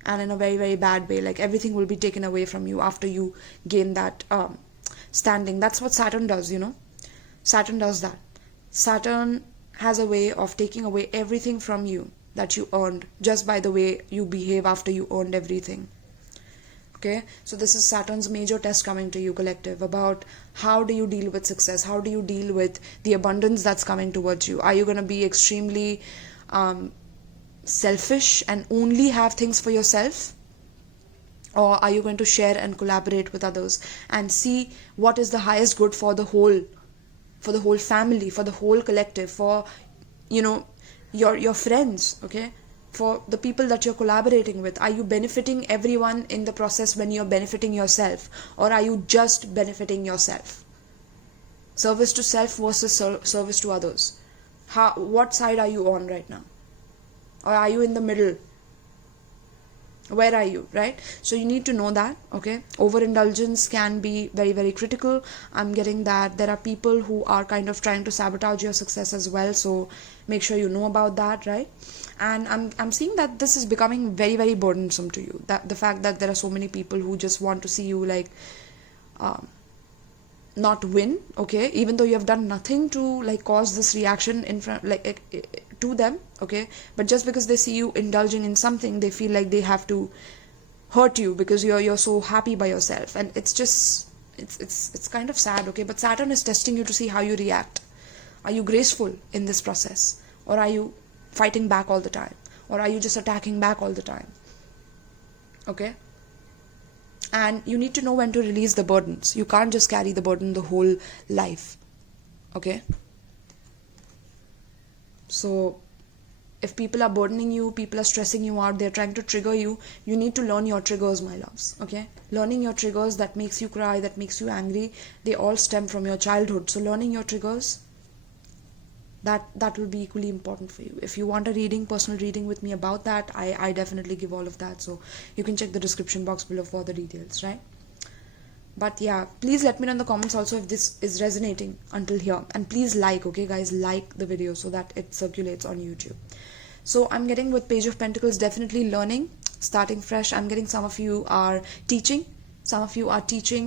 and in a very, very bad way. Like everything will be taken away from you after you gain that standing. That's what Saturn does. Saturn does that. Saturn has a way of taking away everything from you that you earned just by the way you behave after you earned everything. Okay, so this is Saturn's major test coming to you, collective, about how do you deal with success, how do you deal with the abundance that's coming towards you. Are you going to be extremely selfish and only have things for yourself, or are you going to share and collaborate with others and see what is the highest good for the whole family, for the whole collective, for your friends? Okay, for the people that you're collaborating with? Are you benefiting everyone in the process when you're benefiting yourself, or are you just benefiting yourself? Service to self versus service to others. What side are you on right now? Or are you in the middle? Where are you, right? So you need to know that, okay? Overindulgence can be very, very critical. I'm getting that there are people who are kind of trying to sabotage your success as well, so make sure you know about that, right? And I'm seeing that this is becoming very, very burdensome to you, that the fact that there are so many people who just want to see you like not win, okay, even though you have done nothing to like cause this reaction in front, like to them, okay, but just because they see you indulging in something, they feel like they have to hurt you because you're so happy by yourself. And it's just it's kind of sad, okay? But Saturn is testing you to see how you react. Are you graceful in this process, or are you fighting back all the time, or are you just attacking back all the time? Okay? And you need to know when to release the burdens. You can't just carry the burden the whole life. Okay? So if people are burdening you, people are stressing you out, they're trying to trigger you, you need to learn your triggers, my loves. Okay? Learning your triggers that makes you cry, that makes you angry, they all stem from your childhood. So learning your triggers, that will be equally important for you. If you want a reading, personal reading with me about that, I definitely give all of that, so you can check the description box below for the details, right? But yeah, please let me know in the comments also if this is resonating until here, and please like, okay guys, like the video so that it circulates on YouTube. So I'm getting with Page of Pentacles, definitely learning, starting fresh. I'm getting some of you are teaching,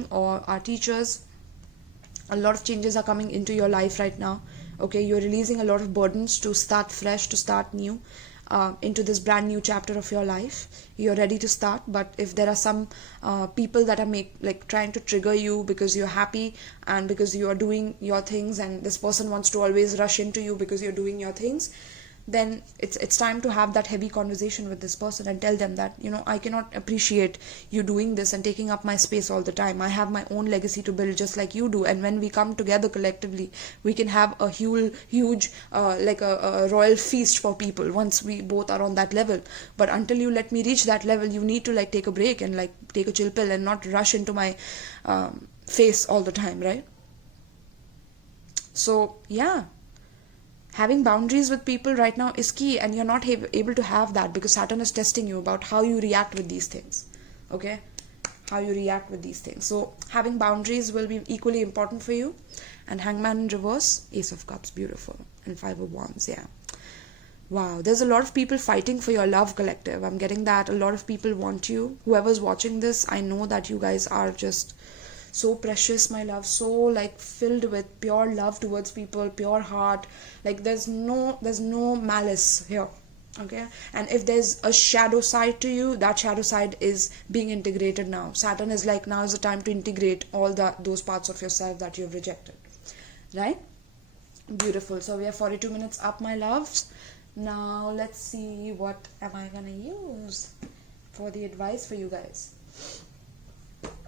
or are teachers. A lot of changes are coming into your life right now. Okay, you're releasing a lot of burdens to start fresh, to start new, into this brand new chapter of your life. You're ready to start. But if there are some people that are trying to trigger you because you're happy and because you are doing your things, and this person wants to always rush into you because you're doing your things, then it's time to have that heavy conversation with this person and tell them that, you know, I cannot appreciate you doing this and taking up my space all the time. I have my own legacy to build just like you do, and when we come together collectively, we can have a huge like a royal feast for people once we both are on that level. But until you let me reach that level, you need to like take a break and like take a chill pill and not rush into my face all the time, right? So yeah, having boundaries with people right now is key, and you're not able to have that because Saturn is testing you about how you react with these things. Okay? How you react with these things. So having boundaries will be equally important for you. And Hangman in reverse, Ace of Cups, beautiful. And Five of Wands, yeah. Wow, there's a lot of people fighting for your love, collective. I'm getting that. A lot of people want you. Whoever's watching this, I know that you guys are just so precious, my love, so like filled with pure love towards people, pure heart. Like there's no malice here. Okay? And if there's a shadow side to you, that shadow side is being integrated now. Saturn is like, now is the time to integrate all those parts of yourself that you've rejected, right? Beautiful. So we have 42 minutes up, my loves. Now let's see, what am I gonna use for the advice for you guys.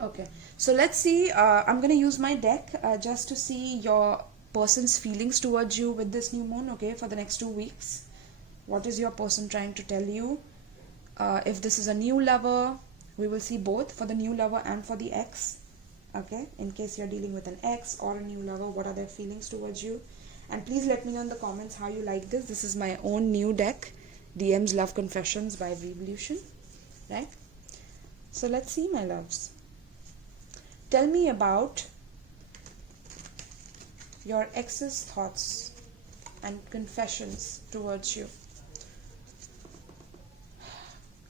Okay, so let's see. I'm going to use my deck just to see your person's feelings towards you with this new moon, okay, for the next 2 weeks. What is your person trying to tell you? If this is a new lover, we will see both for the new lover and for the ex, okay, in case you're dealing with an ex or a new lover, what are their feelings towards you? And please let me know in the comments how you like this. This is my own new deck, DM's Love Confessions by VriEvolution, right? So let's see, my loves. Tell me about your ex's thoughts and confessions towards you.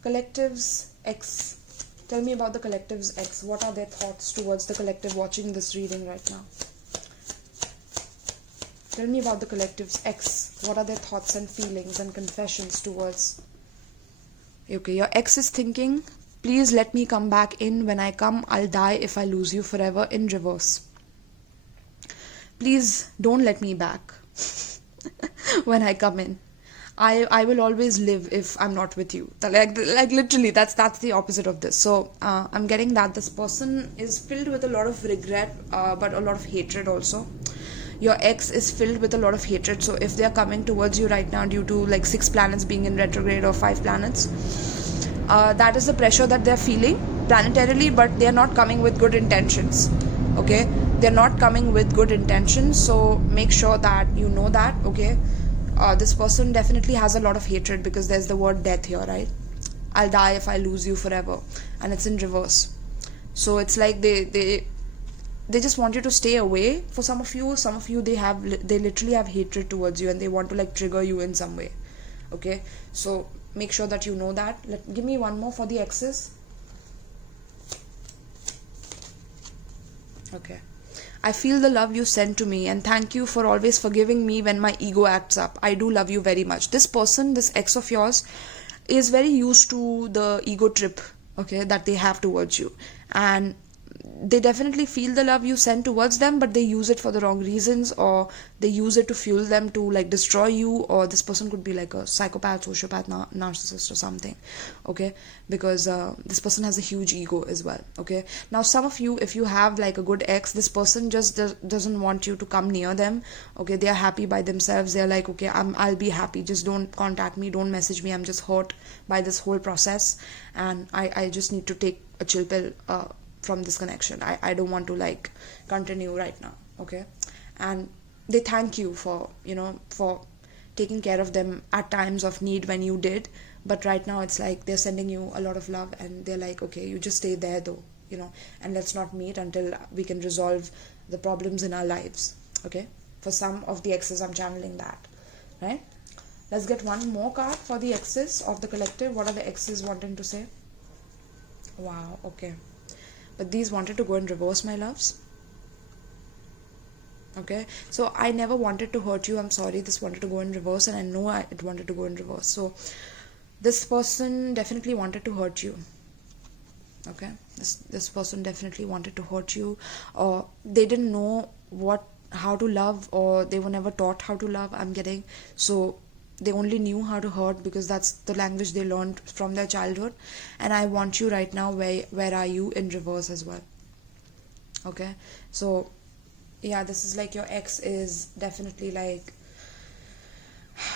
Collective's ex. Tell me about the collective's ex. What are their thoughts towards the collective watching this reading right now? Tell me about the collective's ex. What are their thoughts and feelings and confessions towards... Okay, your ex is thinking... Please let me come back in. When I come, I'll die if I lose you forever, in reverse. Please don't let me back when I come in. I will always live if I'm not with you. Like literally, that's the opposite of this. So I'm getting that this person is filled with a lot of regret, but a lot of hatred also. your ex is filled with a lot of hatred. So if they're coming towards you right now due to like 6 planets being in retrograde or 5 planets, that is the pressure that they're feeling planetarily, but they're not coming with good intentions. Okay, they're not coming with good intentions, so make sure that you know that. Okay, this person definitely has a lot of hatred, because there's the word death here, right? I'll die if I lose you forever, and it's in reverse. So it's like they just want you to stay away. For some of you they literally have hatred towards you, and they want to like trigger you in some way. Okay, so make sure that you know that. Give me one more for the exes. Okay. I feel the love you send to me, and thank you for always forgiving me when my ego acts up. I do love you very much. This person, this ex of yours, is very used to the ego trip, okay, that they have towards you. And they definitely feel the love you send towards them, but they use it for the wrong reasons, or they use it to fuel them to like destroy you. Or this person could be like a psychopath, sociopath, narcissist or something. Okay, because this person has a huge ego as well. Okay, now some of you, if you have like a good ex, this person just doesn't want you to come near them. Okay, they are happy by themselves. They're like, okay, I'll be happy, just don't contact me, don't message me, I'm just hurt by this whole process, and I just need to take a chill pill from this connection. I don't want to like continue right now. Okay, and they thank you for for taking care of them at times of need when you did, but right now it's like they're sending you a lot of love, and they're like, okay, you just stay there though, and let's not meet until we can resolve the problems in our lives. Okay, for some of the exes I'm channeling that, right? Let's get one more card for the exes of the collective. What are the exes wanting to say? Wow, okay. But these wanted to go in reverse, my loves. Okay, so I never wanted to hurt you. I'm sorry, this wanted to go in reverse, and I know it wanted to go in reverse. So this person definitely wanted to hurt you. Okay, this person definitely wanted to hurt you, or they didn't know how to love, or they were never taught how to love. I'm getting, so they only knew how to hurt because that's the language they learned from their childhood. And I want you right now, where are you in reverse as well? Okay, so yeah, this is like your ex is definitely like,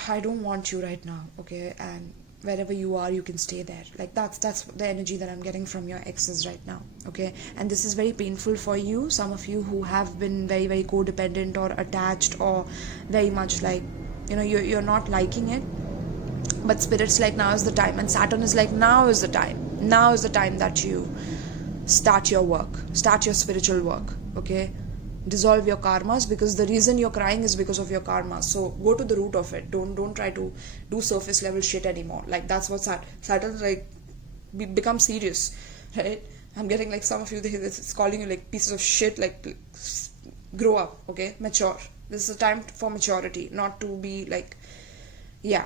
I don't want you right now. Okay, and wherever you are, you can stay there. Like that's the energy that I'm getting from your exes right now. Okay, and this is very painful for you. Some of you who have been very, very codependent or attached, or very much like you're not liking it, but spirit's like, now is the time, and Saturn is like, now is the time that you start your work, start your spiritual work. Okay, dissolve your karmas, because the reason you're crying is because of your karma. So go to the root of it. Don't try to do surface level shit anymore. Like that's what Saturn's like, become serious, right? I'm getting like some of you, it's calling you like pieces of shit, like grow up. Okay, mature. This is a time for maturity, not to be like, yeah.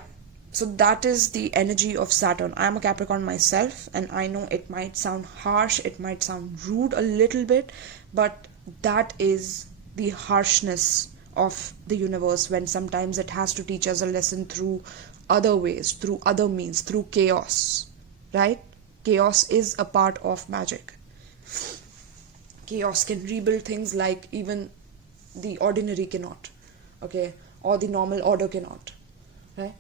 So that is the energy of Saturn. I am a Capricorn myself, and I know it might sound harsh, it might sound rude a little bit, but that is the harshness of the universe, when sometimes it has to teach us a lesson through other ways, through other means, through chaos, right? Chaos is a part of magic. Chaos can rebuild things like even the ordinary cannot, okay, or the normal order cannot, right?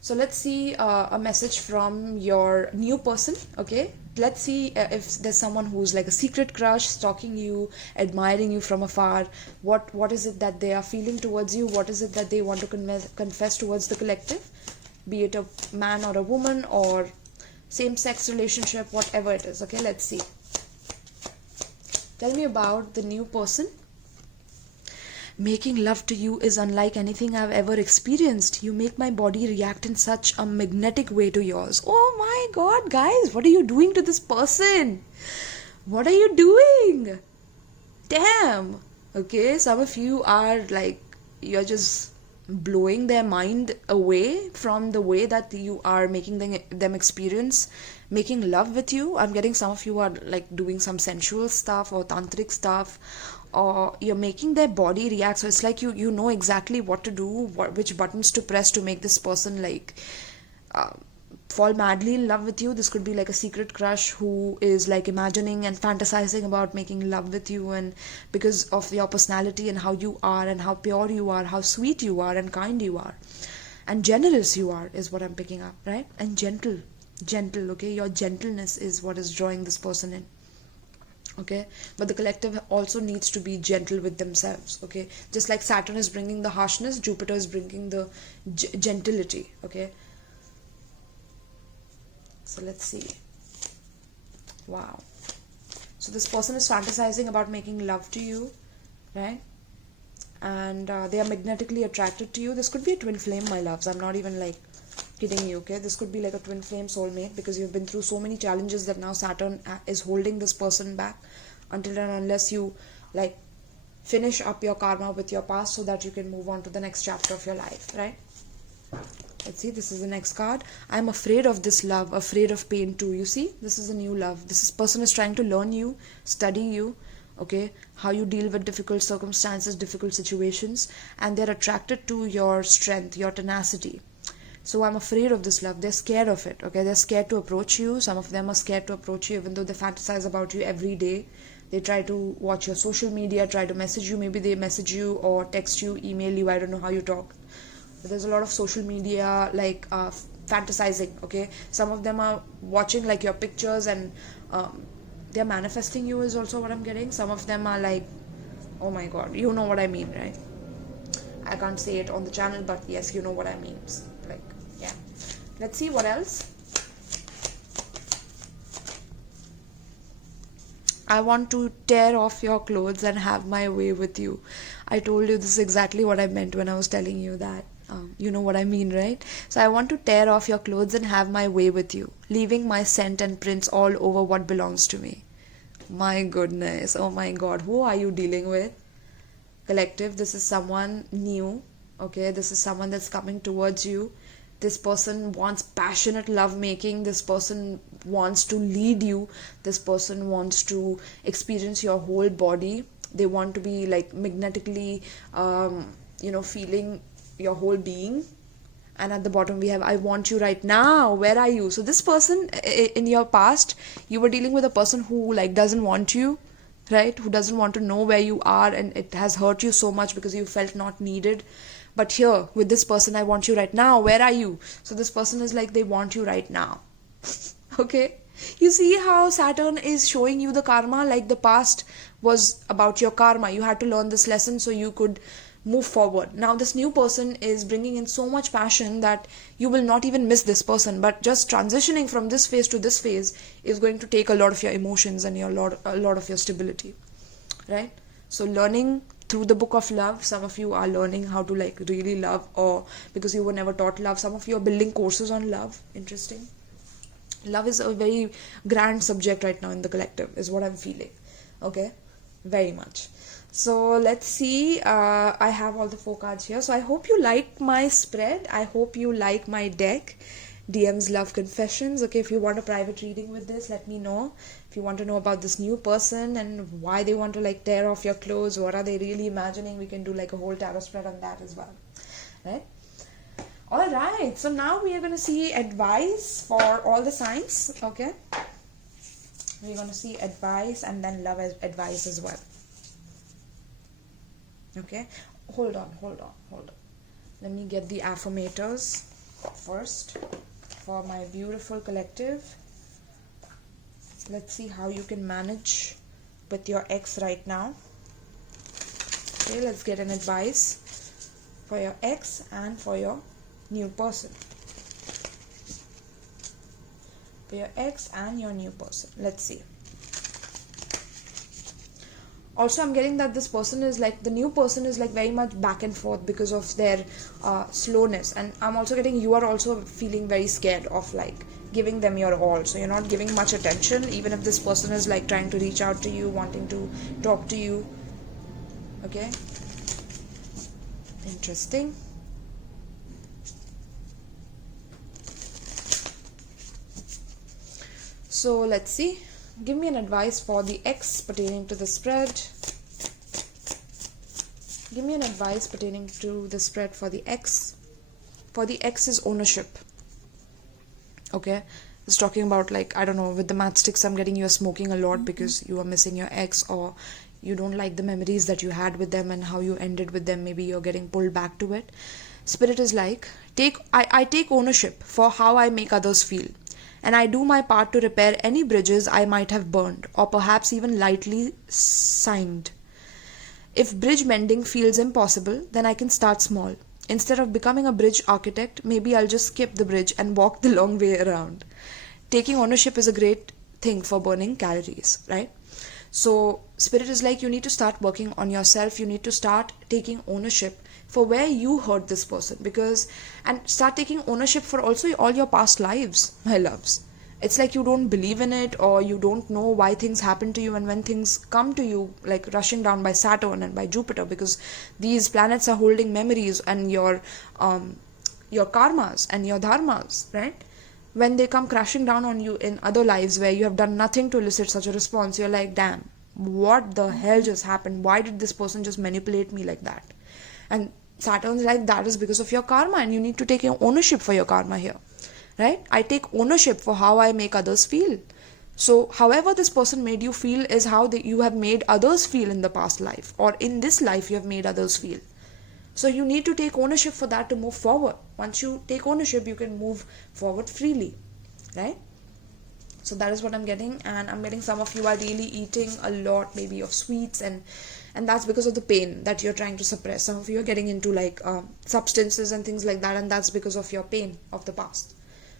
So let's see a message from your new person. Okay, let's see if there's someone who's like a secret crush, stalking you, admiring you from afar. What is it that they are feeling towards you? What is it that they want to confess towards the collective? Be it a man or a woman, or same-sex relationship, whatever it is. Okay, let's see. Tell me about the new person. Making love to you is unlike anything I've ever experienced. You make my body react in such a magnetic way to yours. Oh my god, guys, what are you doing to this person? What are you doing? Damn. Okay, some of you are like, you're just blowing their mind away from the way that you are making them experience making love with you. I'm getting some of you are like doing some sensual stuff or tantric stuff, or you're making their body react. So it's like you know exactly what to do, which buttons to press to make this person like fall madly in love with you. This could be like a secret crush who is like imagining and fantasizing about making love with you, and because of your personality and how you are and how pure you are, how sweet you are and kind you are and generous you are is what I'm picking up, right? And gentle, okay? Your gentleness is what is drawing this person in, okay? But the collective also needs to be gentle with themselves, okay? Just like Saturn is bringing the harshness, Jupiter is bringing the gentility, okay? So let's see. Wow. So this person is fantasizing about making love to you, right? And they are magnetically attracted to you. This could be a twin flame, my loves. I'm not even like kidding you, okay? This could be like a twin flame soulmate, because you've been through so many challenges that now Saturn is holding this person back until and unless you like finish up your karma with your past so that you can move on to the next chapter of your life, right? Let's see, this is the next card. I'm afraid of this love, afraid of pain too. You see, this is a new love. This person is trying to learn you, study you, okay, how you deal with difficult circumstances, difficult situations, and they're attracted to your strength, your tenacity. So I'm afraid of this love. They're scared of it, okay? They're scared to approach you. Some of them are scared to approach you, even though they fantasize about you every day. They try to watch your social media, try to message you. Maybe they message you or text you, email you. I don't know how you talk. But there's a lot of social media like fantasizing, okay? Some of them are watching like your pictures and they're manifesting you is also what I'm getting. Some of them are like, oh my god, you know what I mean, right? I can't say it on the channel, but yes, you know what I mean. Like, yeah. Let's see what else. I want to tear off your clothes and have my way with you. I told you this is exactly what I meant when I was telling you that. You know what I mean, right? So I want to tear off your clothes and have my way with you, leaving my scent and prints all over what belongs to me. My goodness, oh my god, who are you dealing with? Collective, this is someone new, okay? This is someone that's coming towards you. This person wants passionate love making. This person wants to lead you. This person wants to experience your whole body. They want to be like magnetically, feeling your whole being. And at the bottom we have, I want you right now. Where are you? So this person in your past, you were dealing with a person who like doesn't want you, right? Who doesn't want to know where you are, and it has hurt you so much because you felt not needed. But here with this person, I want you right now. Where are you? So this person is like, they want you right now. Okay, you see how Saturn is showing you the karma, like the past was about your karma. You had to learn this lesson so you could move forward. Now this new person is bringing in so much passion that you will not even miss this person, but just transitioning from this phase to this phase is going to take a lot of your emotions and a lot of your stability, right? So learning through the book of love, some of you are learning how to like really love, or because you were never taught love, some of you are building courses on love. Interesting. Love is a very grand subject right now in the collective, is what I'm feeling, okay? Very much. So let's see, I have all the 4 cards here. So I hope you like my spread. I hope you like my deck. DM's Love Confessions. Okay, if you want a private reading with this, let me know. If you want to know about this new person and why they want to like tear off your clothes, what are they really imagining, we can do like a whole tarot spread on that as well, right? Alright, so now we are going to see advice for all the signs, okay? We're going to see advice and then love advice as well. Okay, hold on. Let me get the affirmators first for my beautiful collective. Let's see how you can manage with your ex right now. Okay, let's get an advice for your ex and for your new person. For your ex and your new person. Let's see. Also, I'm getting that this person is like, the new person is like very much back and forth because of their slowness. And I'm also getting you are also feeling very scared of like giving them your all. So you're not giving much attention, even if this person is like trying to reach out to you, wanting to talk to you. Okay. Interesting. So let's see. Give me an advice for the ex pertaining to the spread. Give me an advice pertaining to the spread for the ex. For the ex's ownership. Okay, it's talking about, like, I don't know, with the matchsticks I'm getting, you're smoking a lot because you are missing your ex, or you don't like the memories that you had with them and how you ended with them. Maybe you're getting pulled back to it. Spirit is like, I take ownership for how I make others feel, and I do my part to repair any bridges I might have burned or perhaps even lightly signed. If bridge mending feels impossible, then I can start small. Instead of becoming a bridge architect, maybe I'll just skip the bridge and walk the long way around. Taking ownership is a great thing for burning calories, right? So, Spirit is like, you need to start working on yourself. You need to start taking ownership for where you hurt this person, and start taking ownership for also all your past lives, my loves. It's like you don't believe in it, or you don't know why things happen to you, and when things come to you like rushing down by Saturn and by Jupiter, because these planets are holding memories and your karmas and your dharmas, right? When they come crashing down on you in other lives where you have done nothing to elicit such a response, you're like, damn, what the hell just happened? Why did this person just manipulate me like that? And Saturn's like, that is because of your karma, and you need to take ownership for your karma here, right? I take ownership for how I make others feel. So however this person made you feel is how you have made others feel in the past life, or in this life you have made others feel. So you need to take ownership for that to move forward. Once you take ownership, you can move forward freely, right? So that is what I'm getting. And I'm getting some of you are really eating a lot maybe of sweets, and that's because of the pain that you're trying to suppress. Some of you are getting into like substances and things like that, and that's because of your pain of the past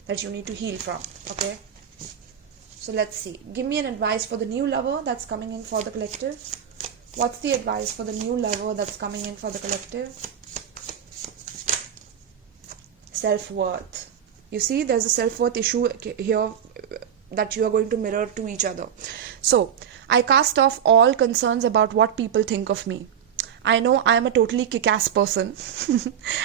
that you need to heal from. Okay, so let's see. Give me an advice for the new lover that's coming in for the collective. What's the advice for the new lover that's coming in for the collective? Self-worth. You see, there's a self-worth issue here that you are going to mirror to each other. So, I cast off all concerns about what people think of me. I know I am a totally kick-ass person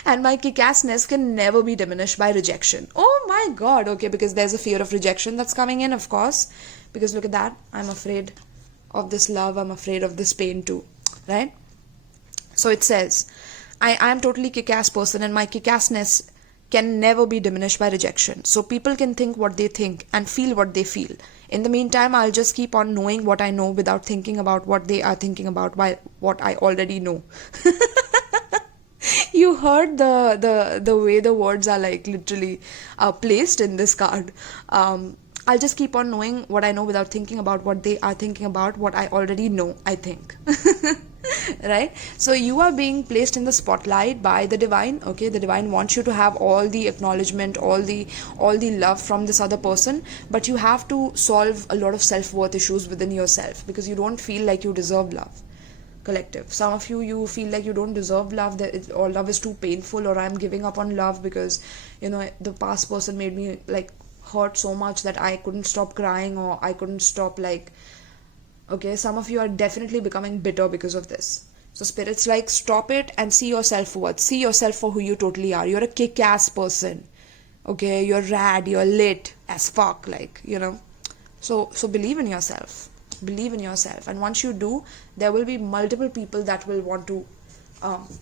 and my kick-assness can never be diminished by rejection. Oh my god, okay, because there's a fear of rejection that's coming in, of course. Because look at that, I'm afraid of this love, I'm afraid of this pain too, right? So it says, I am totally kick-ass person and my kick-assness can never be diminished by rejection. So people can think what they think and feel what they feel. In the meantime, I'll just keep on knowing what I know without thinking about what they are thinking about, what I already know. You heard the way the words are like literally placed in this card. I'll just keep on knowing what I know without thinking about what they are thinking about, what I already know, I think. Right? So you are being placed in the spotlight by the divine. Okay, the divine wants you to have all the acknowledgement, all the love from this other person, but you have to solve a lot of self-worth issues within yourself because you don't feel like you deserve love. Collective, some of you feel like you don't deserve love, or love is too painful, or I'm giving up on love because the past person made me like hurt so much that I couldn't stop crying, or I couldn't stop like, okay, some of you are definitely becoming bitter because of this. So Spirit's like, stop it and see your self-worth, see yourself for who you totally are. You're a kick-ass person, okay, you're rad, you're lit as fuck, like, so believe in yourself, and once you do, there will be multiple people that will want to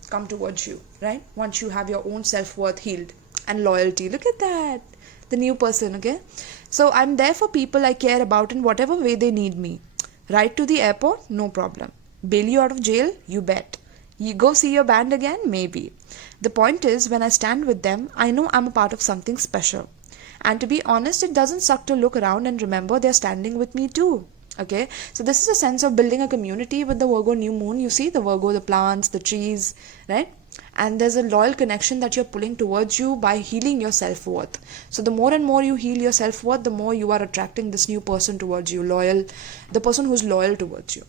come towards you, right? Once you have your own self-worth healed and loyalty. Look at that, the new person. Okay, so I'm there for people I care about in whatever way they need me. Ride to the airport, no problem. Bail you out of jail, you bet. You go see your band again, maybe. The point is, when I stand with them, I know I'm a part of something special. And to be honest, it doesn't suck to look around and remember they're standing with me too. Okay, so this is a sense of building a community with the Virgo new moon. You see the Virgo, the plants, the trees, right? And there's a loyal connection that you're pulling towards you by healing your self-worth. So the more and more you heal your self-worth, the more you are attracting this new person towards you, the person who's loyal towards you.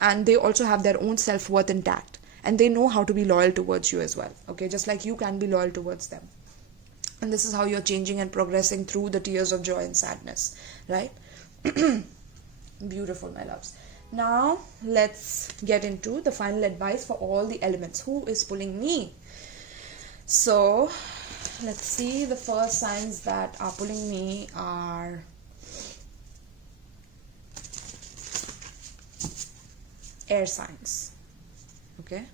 And they also have their own self-worth intact, and they know how to be loyal towards you as well. Okay, just like you can be loyal towards them. And this is how you're changing and progressing through the tears of joy and sadness, right? Beautiful, my loves. Now let's get into the final advice for all the elements. Who is pulling me? So let's see. The first signs that are pulling me are air signs. Okay,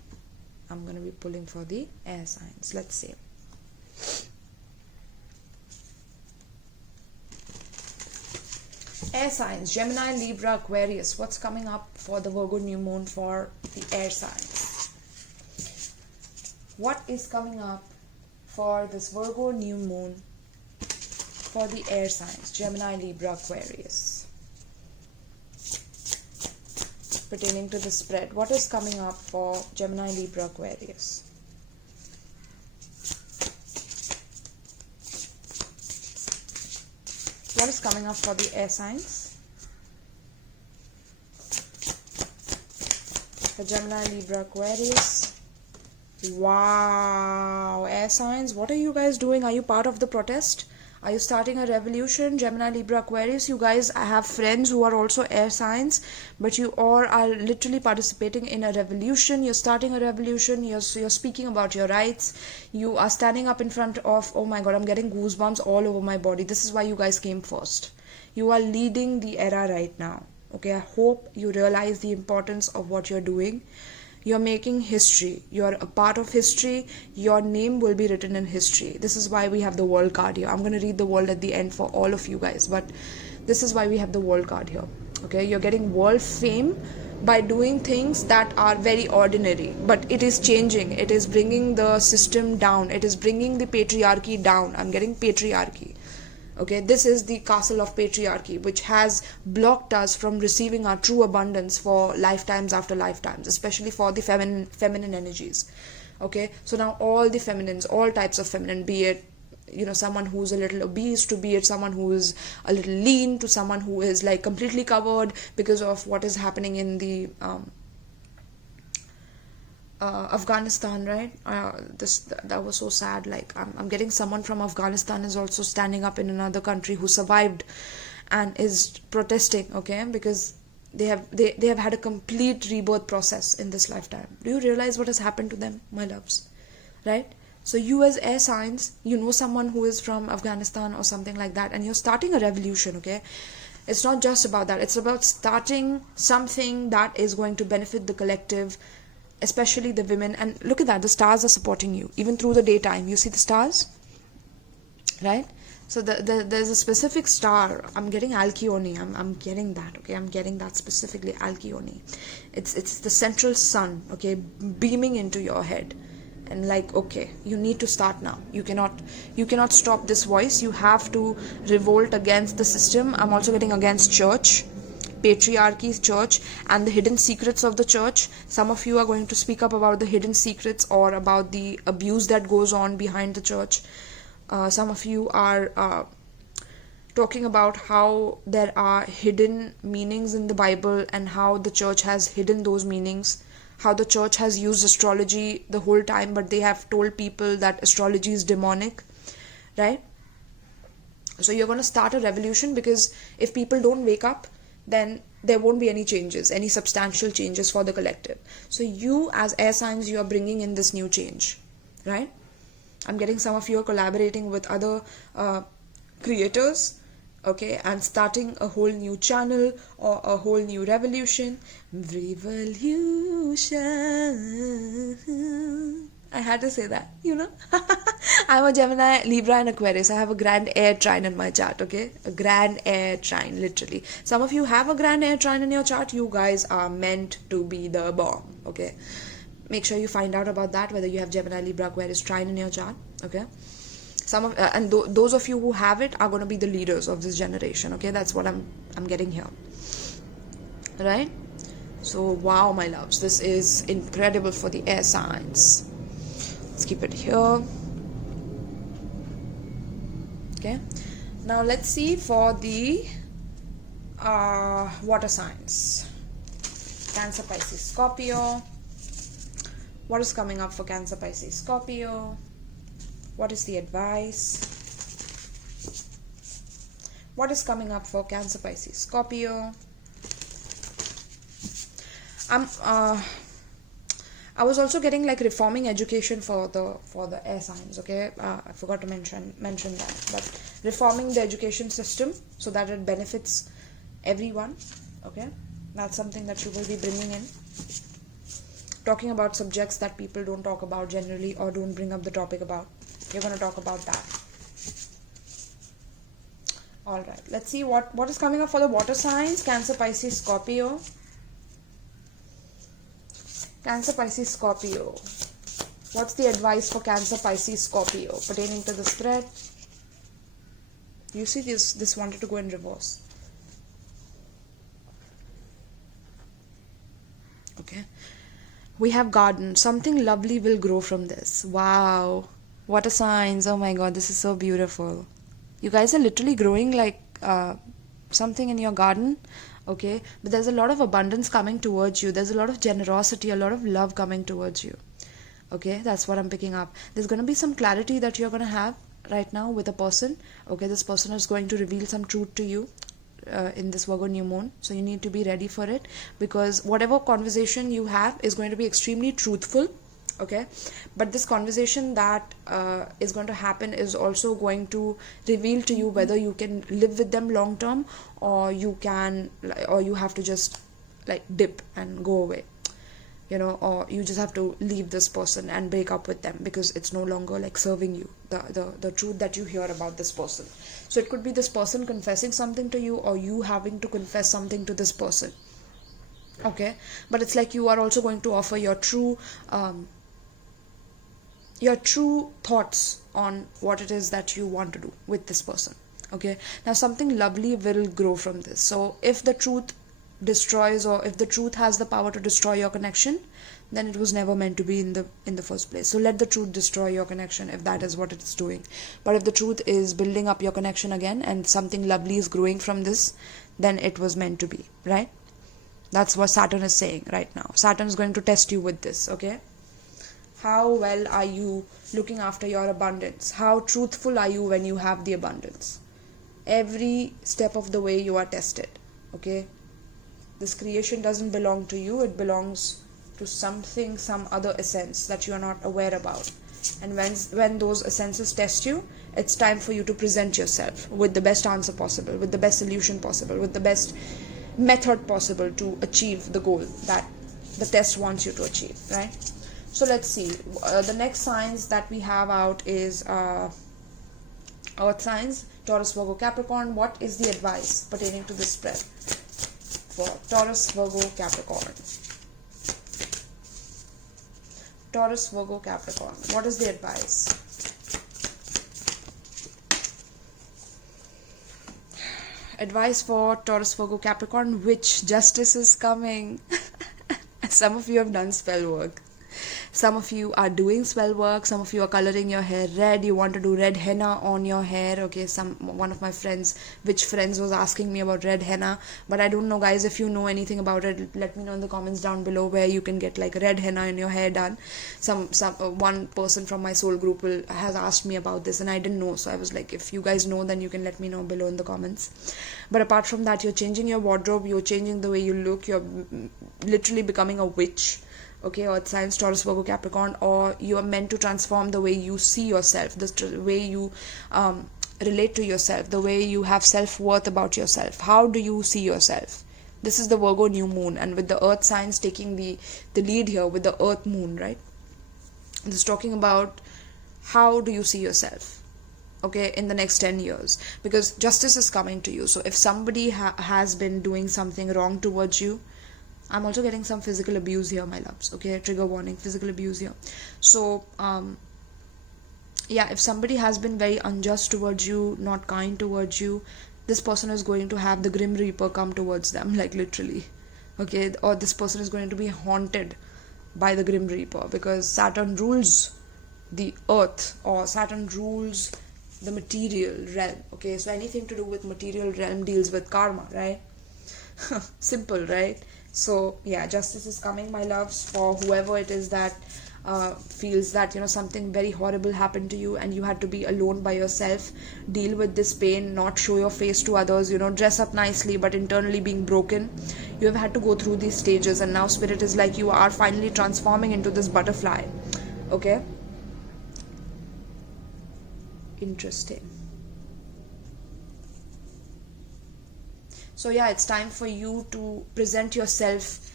I'm going to be pulling for the air signs. Let's see. Air signs, Gemini, Libra, Aquarius. What's coming up for the Virgo new moon for the air signs? What is coming up for this Virgo new moon for the air signs, Gemini, Libra, Aquarius? Pertaining to the spread, what is coming up for Gemini, Libra, Aquarius? What is coming up for the air signs? For Gemini, Libra, Aquarius. Wow, air signs, what are you guys doing? Are you part of the protest? Are you starting a revolution? Gemini, Libra, Aquarius, you guys, I have friends who are also air signs, but you all are literally participating in a revolution. You're starting a revolution. You're speaking about your rights. You are standing up in front of, oh my god, I'm getting goosebumps all over my body. This is why you guys came first. You are leading the era right now. Okay, I hope you realize the importance of what you're doing. You're making history. You're a part of history. Your name will be written in history. This is why we have the world card here. I'm going to read the world at the end for all of you guys, but this is why we have the world card here. Okay, you're getting world fame by doing things that are very ordinary, but it is changing. It is bringing the system down. It is bringing the patriarchy down. I'm getting patriarchy. Okay, this is the castle of patriarchy, which has blocked us from receiving our true abundance for lifetimes after lifetimes, especially for the feminine energies. Okay, so now all the feminines, all types of feminine, be it, you know, someone who's a little obese, to be it someone who is a little lean, to someone who is like completely covered because of what is happening in the Afghanistan, right? That was so sad. Like I'm getting someone from Afghanistan is also standing up in another country who survived and is protesting, okay, because they have had a complete rebirth process in this lifetime. Do you realize what has happened to them, my loves? Right? So you as air signs, you know someone who is from Afghanistan or something like that, and you're starting a revolution, okay? It's not just about that. It's about starting something that is going to benefit the collective, especially the women. And look at that, the stars are supporting you even through the daytime. You see the stars, right? So there's a specific star. I'm getting Alcyone. I'm getting that, okay? I'm getting that specifically, Alcyone. It's the central sun, okay, beaming into your head, and like, okay, you need to start now. You cannot stop this voice. You have to revolt against the system. I'm also getting against church, patriarchy, church, and the hidden secrets of the church. Some of you are going to speak up about the hidden secrets or about the abuse that goes on behind the church. Some of you are talking about how there are hidden meanings in the Bible and how the church has hidden those meanings, how the church has used astrology the whole time, but they have told people that astrology is demonic, right? So you're going to start a revolution, because if people don't wake up, then there won't be any changes, any substantial changes for the collective. So you as air signs, you are bringing in this new change, right? I'm getting some of you are collaborating with other creators, okay, and starting a whole new channel or a whole new revolution. VriEvolution. I had to say that, you know. I'm a Gemini, Libra and Aquarius. I have a grand air trine in my chart, okay? A grand air trine, literally. Some of you have a grand air trine in your chart. You guys are meant to be the bomb, okay? Make sure you find out about that, whether you have Gemini, Libra, Aquarius trine in your chart, okay? Those of you who have it are going to be the leaders of this generation, okay? That's what I'm getting here, right? So wow, my loves, this is incredible for the air signs. Let's keep it here. Okay, now let's see for the water signs. Cancer, Pisces, Scorpio. What is coming up for Cancer, Pisces, Scorpio? What is the advice? What is coming up for Cancer, Pisces, Scorpio? I was also getting like reforming education for the air signs, okay? I forgot to mention that, but reforming the education system so that it benefits everyone, okay? That's something that you will be bringing in. Talking about subjects that people don't talk about generally or don't bring up the topic about. You're going to talk about that. All right, let's see what is coming up for the water signs. Cancer, Pisces, Scorpio. Cancer, Pisces, Scorpio. What's the advice for Cancer, Pisces, Scorpio pertaining to the spread? You see, this wanted to go in reverse. Okay. We have garden. Something lovely will grow from this. Wow. What a signs. Oh my god, this is so beautiful. You guys are literally growing like something in your garden. Okay. But there's a lot of abundance coming towards you. There's a lot of generosity, a lot of love coming towards you. Okay. That's what I'm picking up. There's going to be some clarity that you're going to have right now with a person. Okay. This person is going to reveal some truth to you. In this Virgo new moon, so you need to be ready for it, because whatever conversation you have is going to be extremely truthful. Okay, but this conversation that is going to happen is also going to reveal to you whether you can live with them long term, or you have to just like dip and go away, or you just have to leave this person and break up with them because it's no longer like serving you, the truth that you hear about this person. So it could be this person confessing something to you, or you having to confess something to this person. Okay, but it's like you are also going to offer your true thoughts on what it is that you want to do with this person. Okay, now something lovely will grow from this. So if the truth destroys, or if the truth has the power to destroy your connection, then it was never meant to be in the first place. So let the truth destroy your connection if that is what it's doing. But if the truth is building up your connection again and something lovely is growing from this, then it was meant to be, right? That's what Saturn is saying right now. Saturn is going to test you with this. Okay, how well are you looking after your abundance? How truthful are you when you have the abundance? Every step of the way you are tested. Okay, this creation doesn't belong to you. It belongs to something, some other essence that you are not aware about. And when those essences test you, it's time for you to present yourself with the best answer possible, with the best solution possible, with the best method possible to achieve the goal that the test wants you to achieve, right? So let's see. The next signs that we have out is Earth signs, Taurus, Virgo, Capricorn. What is the advice pertaining to this spread for Taurus, Virgo, Capricorn? Taurus, Virgo, Capricorn. What is the advice? Advice for Taurus, Virgo, Capricorn. Which justice is coming? Some of you have done spell work. Some of you are doing spell work. Some of you are coloring your hair red. You want to do red henna on your hair. Okay, one of my friends, which friends was asking me about red henna, but I don't know, guys. If you know anything about it, let me know in the comments down below where you can get like red henna in your hair done. One person from my soul group has asked me about this, and I didn't know. So I was like, if you guys know, then you can let me know below in the comments. But apart from that, you're changing your wardrobe. You're changing the way you look. You're literally becoming a witch. Okay, Earth signs, Taurus, Virgo, Capricorn, or you are meant to transform the way you see yourself, the way you relate to yourself, the way you have self-worth about yourself. How do you see yourself? This is the Virgo new moon, and with the Earth signs taking the lead here with the Earth moon, right? This is talking about how do you see yourself, okay, in the next 10 years, because justice is coming to you. So if somebody has been doing something wrong towards you, I'm also getting some physical abuse here, my loves. Okay, trigger warning, physical abuse here. So, yeah, if somebody has been very unjust towards you, not kind towards you, this person is going to have the Grim Reaper come towards them, like literally. Okay, or this person is going to be haunted by the Grim Reaper, because Saturn rules the earth, or Saturn rules the material realm. Okay, so anything to do with material realm deals with karma, right? Simple, right? So yeah, justice is coming, my loves, for whoever it is that feels that something very horrible happened to you and you had to be alone by yourself, deal with this pain, not show your face to others, dress up nicely but internally being broken. You have had to go through these stages, and now spirit is like, you are finally transforming into this butterfly. Okay, interesting. So yeah, it's time for you to present yourself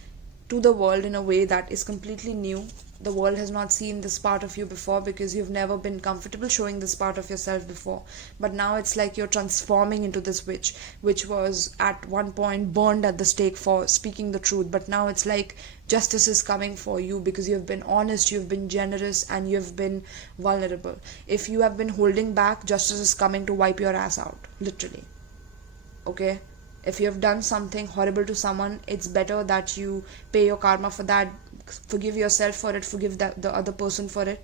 to the world in a way that is completely new. the world has not seen this part of you before because you've never been comfortable showing this part of yourself before. But now it's like you're transforming into this witch, which was at one point burned at the stake for speaking the truth. But now it's like justice is coming for you because you've been honest, you've been generous, and you've been vulnerable. If you have been holding back, justice is coming to wipe your ass out, literally. Okay? If you have done something horrible to someone, it's better that you pay your karma for that. Forgive yourself for it, forgive the other person for it.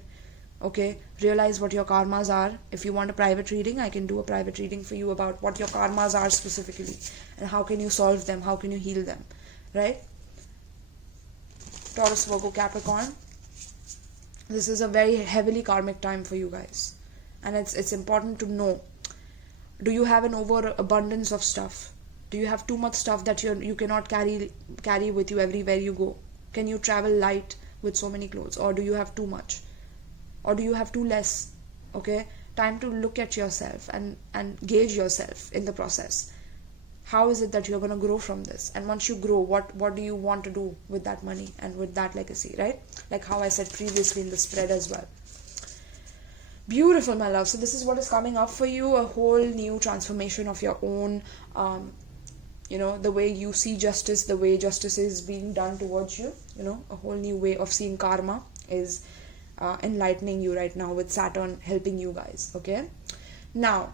Okay, realize what your karmas are. If you want a private reading, I can do a private reading for you about what your karmas are specifically and how can you solve them, how can you heal them, right? Taurus, Virgo, Capricorn, this is a very heavily karmic time for you guys, and it's important to know, do you have an overabundance of stuff? Do you have too much stuff that you cannot carry with you everywhere you go? Can you travel light with so many clothes? Or do you have too much? Or do you have too less? Okay? Time to look at yourself and gauge yourself in the process. How is it that you're going to grow from this? And once you grow, what do you want to do with that money and with that legacy, right? Like how I said previously in the spread as well. Beautiful, my love. So this is what is coming up for you. A whole new transformation of your own, the way you see justice, the way justice is being done towards you, a whole new way of seeing karma is enlightening you right now with Saturn helping you guys, okay? Now,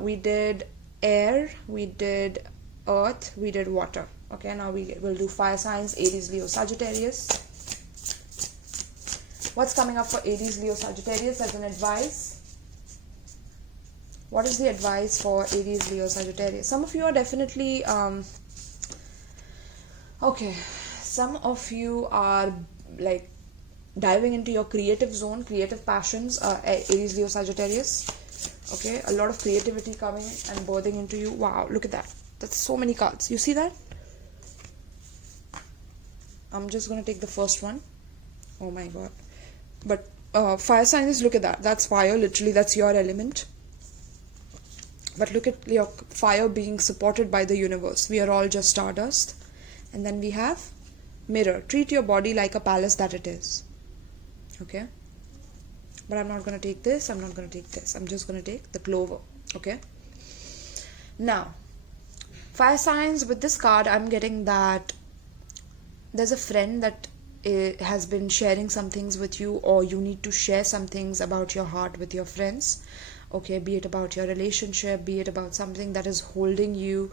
we did air, we did earth, we did water, okay? Now we'll do fire signs, Aries, Leo, Sagittarius. What's coming up for Aries, Leo, Sagittarius as an advice? What is the advice for Aries, Leo, Sagittarius? Some of you are definitely, some of you are like diving into your creative zone, creative passions, Aries, Leo, Sagittarius. Okay, a lot of creativity coming and birthing into you. Wow, look at that. That's so many cards. You see that? I'm just going to take the first one. Oh my god. But fire signs, look at that. That's fire, literally, that's your element. But look at your fire being supported by the universe. We are all just stardust. And then we have mirror. Treat your body like a palace that it is. Okay? But I'm not going to take this. I'm not going to take this. I'm just going to take the clover. Okay? Now, fire signs, with this card, I'm getting that there's a friend that has been sharing some things with you, or you need to share some things about your heart with your friends. Okay, be it about your relationship, be it about something that is holding you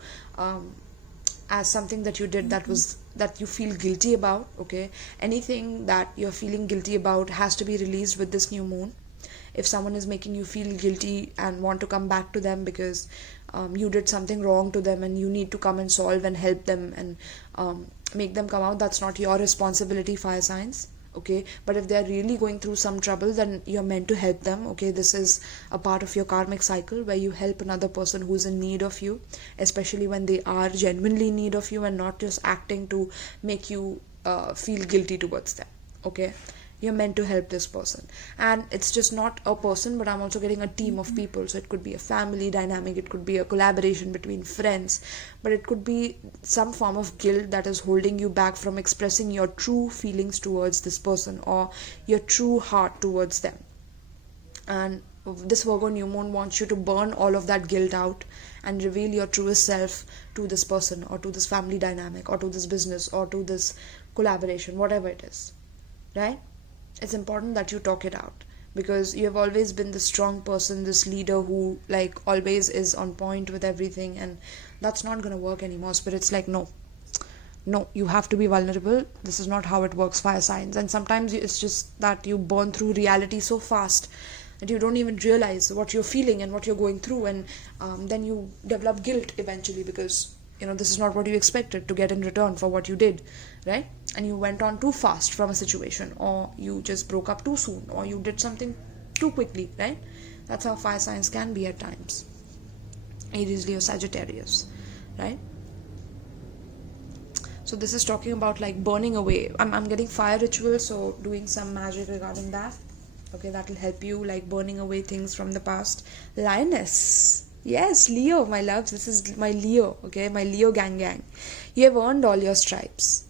as something that you did that you feel guilty about. Okay, anything that you're feeling guilty about has to be released with this new moon. If someone is making you feel guilty and want to come back to them because you did something wrong to them and you need to come and solve and help them and make them come out, that's not your responsibility, fire signs. Okay, but if they're really going through some trouble, then you're meant to help them. Okay, this is a part of your karmic cycle where you help another person who's in need of you, especially when they are genuinely in need of you and not just acting to make you feel guilty towards them. Okay, you're meant to help this person, and it's just not a person, but I'm also getting a team of people. So it could be a family dynamic, it could be a collaboration between friends, but it could be some form of guilt that is holding you back from expressing your true feelings towards this person or your true heart towards them. And this Virgo new moon wants you to burn all of that guilt out and reveal your truest self to this person or to this family dynamic or to this business or to this collaboration, whatever it is, right? It's important that you talk it out, because you have always been the strong person, this leader who like always is on point with everything, and that's not going to work anymore. Spirit's like, no, you have to be vulnerable. This is not how it works, fire signs. And sometimes it's just that you burn through reality so fast that you don't even realize what you're feeling and what you're going through, and then you develop guilt eventually because this is not what you expected to get in return for what you did, right? And you went on too fast from a situation, or you just broke up too soon, or you did something too quickly, right? That's how fire signs can be at times. Aries, Leo, Sagittarius, right? So this is talking about like burning away. I'm getting fire rituals, so doing some magic regarding that. Okay, that will help you, like burning away things from the past. Lioness. Yes, Leo, my loves. This is my Leo, okay? My Leo gang. You have earned all your stripes.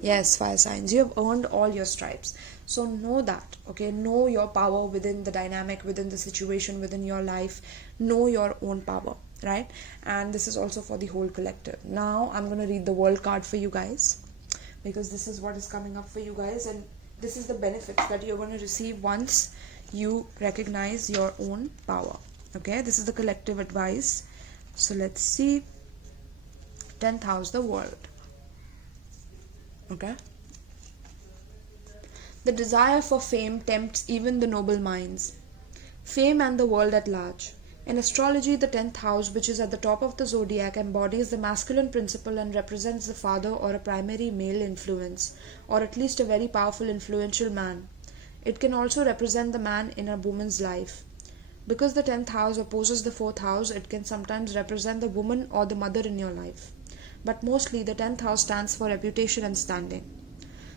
Yes, fire signs. You have earned all your stripes. So know that, okay? Know your power within the dynamic, within the situation, within your life. Know your own power, right? And this is also for the whole collective. Now I'm going to read the world card for you guys, because this is what is coming up for you guys, and this is the benefits that you're going to receive once you recognize your own power. Okay, this is the collective advice. So let's see. 10th house, the world. Okay. The desire for fame tempts even the noble minds. Fame and the world at large. In astrology, the 10th house, which is at the top of the zodiac, embodies the masculine principle and represents the father or a primary male influence, or at least a very powerful, influential man. It can also represent the man in a woman's life. Because the 10th house opposes the 4th house, it can sometimes represent the woman or the mother in your life. But mostly, the 10th house stands for reputation and standing.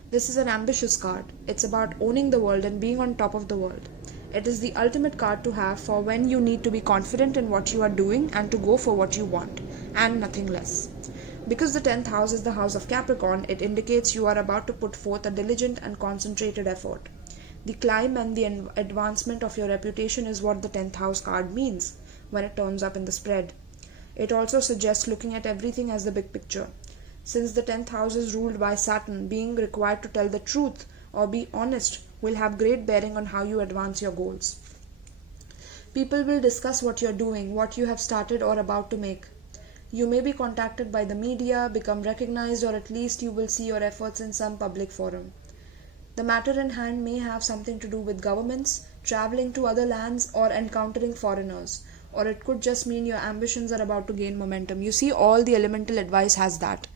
This is an ambitious card. It's about owning the world and being on top of the world. It is the ultimate card to have for when you need to be confident in what you are doing and to go for what you want, and nothing less. Because the 10th house is the house of Capricorn, it indicates you are about to put forth a diligent and concentrated effort. The climb and the advancement of your reputation is what the 10th house card means when it turns up in the spread. It also suggests looking at everything as the big picture. Since the 10th house is ruled by Saturn, being required to tell the truth or be honest will have great bearing on how you advance your goals. People will discuss what you're doing, what you have started or about to make. You may be contacted by the media, become recognized, or at least you will see your efforts in some public forum. The matter in hand may have something to do with governments, traveling to other lands, or encountering foreigners. Or it could just mean your ambitions are about to gain momentum. You see, all the elemental advice has that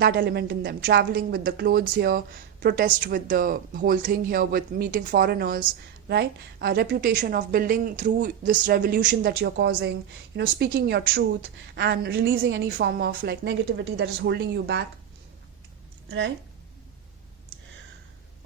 element in them. Traveling with the clothes here, protest with the whole thing here, with meeting foreigners, right? A reputation of building through this revolution that you're causing, speaking your truth and releasing any form of like negativity that is holding you back, right?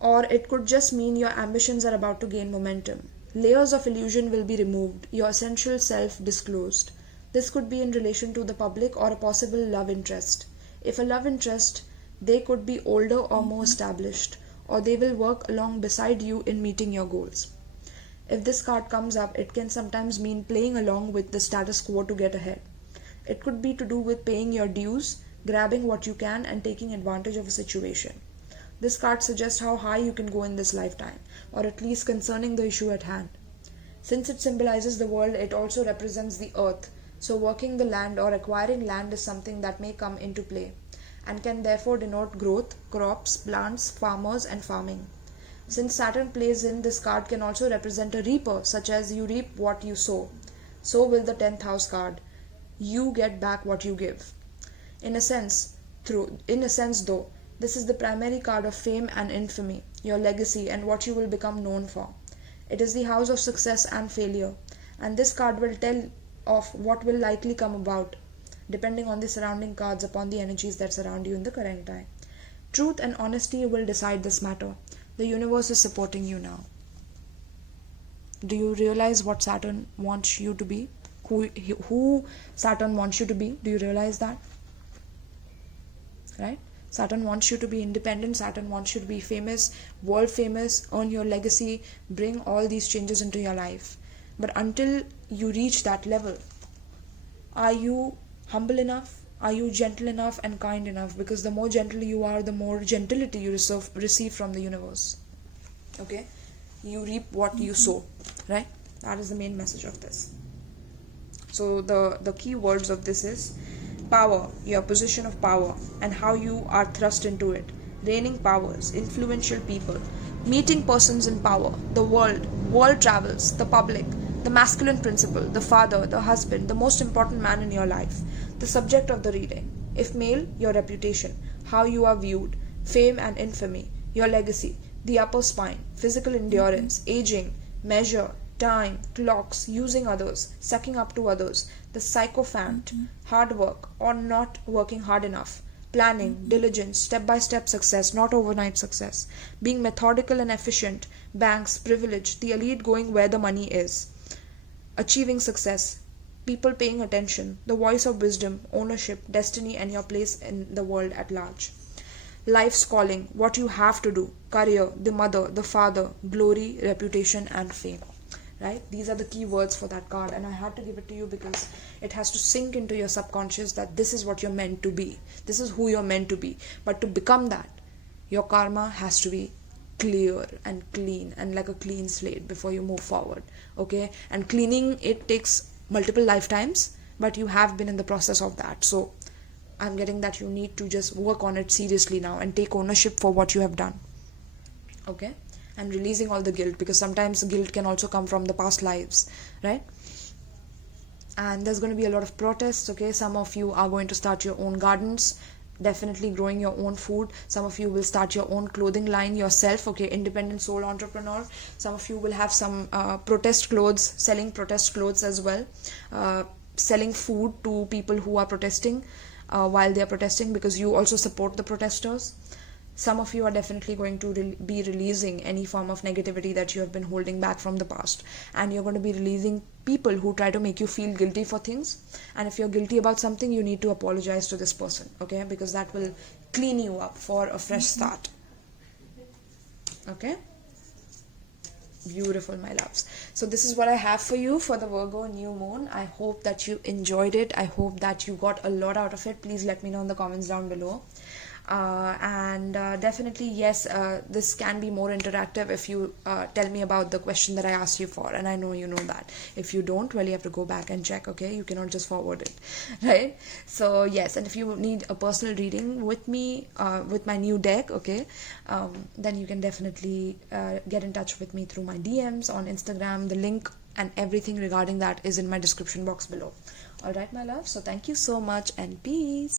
Or it could just mean your ambitions are about to gain momentum. Layers of illusion will be removed, your essential self disclosed. This could be in relation to the public or a possible love interest. If a love interest, they could be older or more established, or they will work along beside you in meeting your goals. If this card comes up, it can sometimes mean playing along with the status quo to get ahead. It could be to do with paying your dues, grabbing what you can, and taking advantage of a situation. This card suggests how high you can go in this lifetime, or at least concerning the issue at hand. Since it symbolizes the world, it also represents the earth, so working the land or acquiring land is something that may come into play, and can therefore denote growth, crops, plants, farmers, and farming. Since Saturn plays in, this card can also represent a reaper, such as you reap what you sow. So will the 10th house card. You get back what you give. In a sense though, this is the primary card of fame and infamy, your legacy, and what you will become known for. It is the house of success and failure, and this card will tell of what will likely come about, depending on the surrounding cards upon the energies that surround you in the current time. Truth and honesty will decide this matter. The universe is supporting you now. Do you realize what Saturn wants you to be? Who Saturn wants you to be? Do you realize that? Right? Saturn wants you to be independent. Saturn wants you to be famous, world famous, earn your legacy, bring all these changes into your life. But until you reach that level, are you humble enough? Are you gentle enough and kind enough? Because the more gentle you are, the more gentility you receive from the universe. Okay? You reap what you sow, right? That is the main message of this. So the key words of this is power, your position of power, and how you are thrust into it. Reigning powers, influential people, meeting persons in power, the world travels, the public, the masculine principle, the father, the husband, the most important man in your life. The subject of the reading. If male, your reputation, how you are viewed, fame and infamy, your legacy, the upper spine, physical endurance, aging, measure, time, clocks, using others, sucking up to others, the sycophant, hard work or not working hard enough, planning, diligence, step-by-step success, not overnight success, being methodical and efficient, banks, privilege, the elite going where the money is, achieving success, people paying attention, the voice of wisdom, ownership, destiny, and your place in the world at large. life's calling, what you have to do, career, the mother, the father, glory, reputation, and fame. Right? These are the key words for that card, and I had to give it to you because it has to sink into your subconscious that this is what you're meant to be. This is who you're meant to be. But to become that, your karma has to be clear and clean and like a clean slate before you move forward. Okay? And cleaning it takes multiple lifetimes, but you have been in the process of that. So I'm getting that you need to just work on it seriously now and take ownership for what you have done. Okay? And releasing all the guilt, because sometimes guilt can also come from the past lives, right? And there's going to be a lot of protests. Okay, some of you are going to start your own gardens, definitely growing your own food. Some of you will start your own clothing line yourself. Okay, independent soul entrepreneur. Some of you will have some protest clothes, selling protest clothes as well, selling food to people who are protesting while they are protesting, because you also support the protesters. Some of you are definitely going to be releasing any form of negativity that you have been holding back from the past, and you're going to be releasing people who try to make you feel guilty for things. And if you're guilty about something, you need to apologize to this person, okay, because that will clean you up for a fresh start. Okay, beautiful, my loves. So this is what I have for you for the Virgo new moon. I hope that you enjoyed it. I hope that you got a lot out of it. Please let me know in the comments down below. And definitely, yes, this can be more interactive if you tell me about the question that I asked you for, and I know you know that. If you don't, well, you have to go back and check. Okay, you cannot just forward it, right? So yes, and if you need a personal reading with me, with my new deck, okay, then you can definitely get in touch with me through my DMs on Instagram. The link and everything regarding that is in my description box below. All right, my love, so thank you so much, and peace.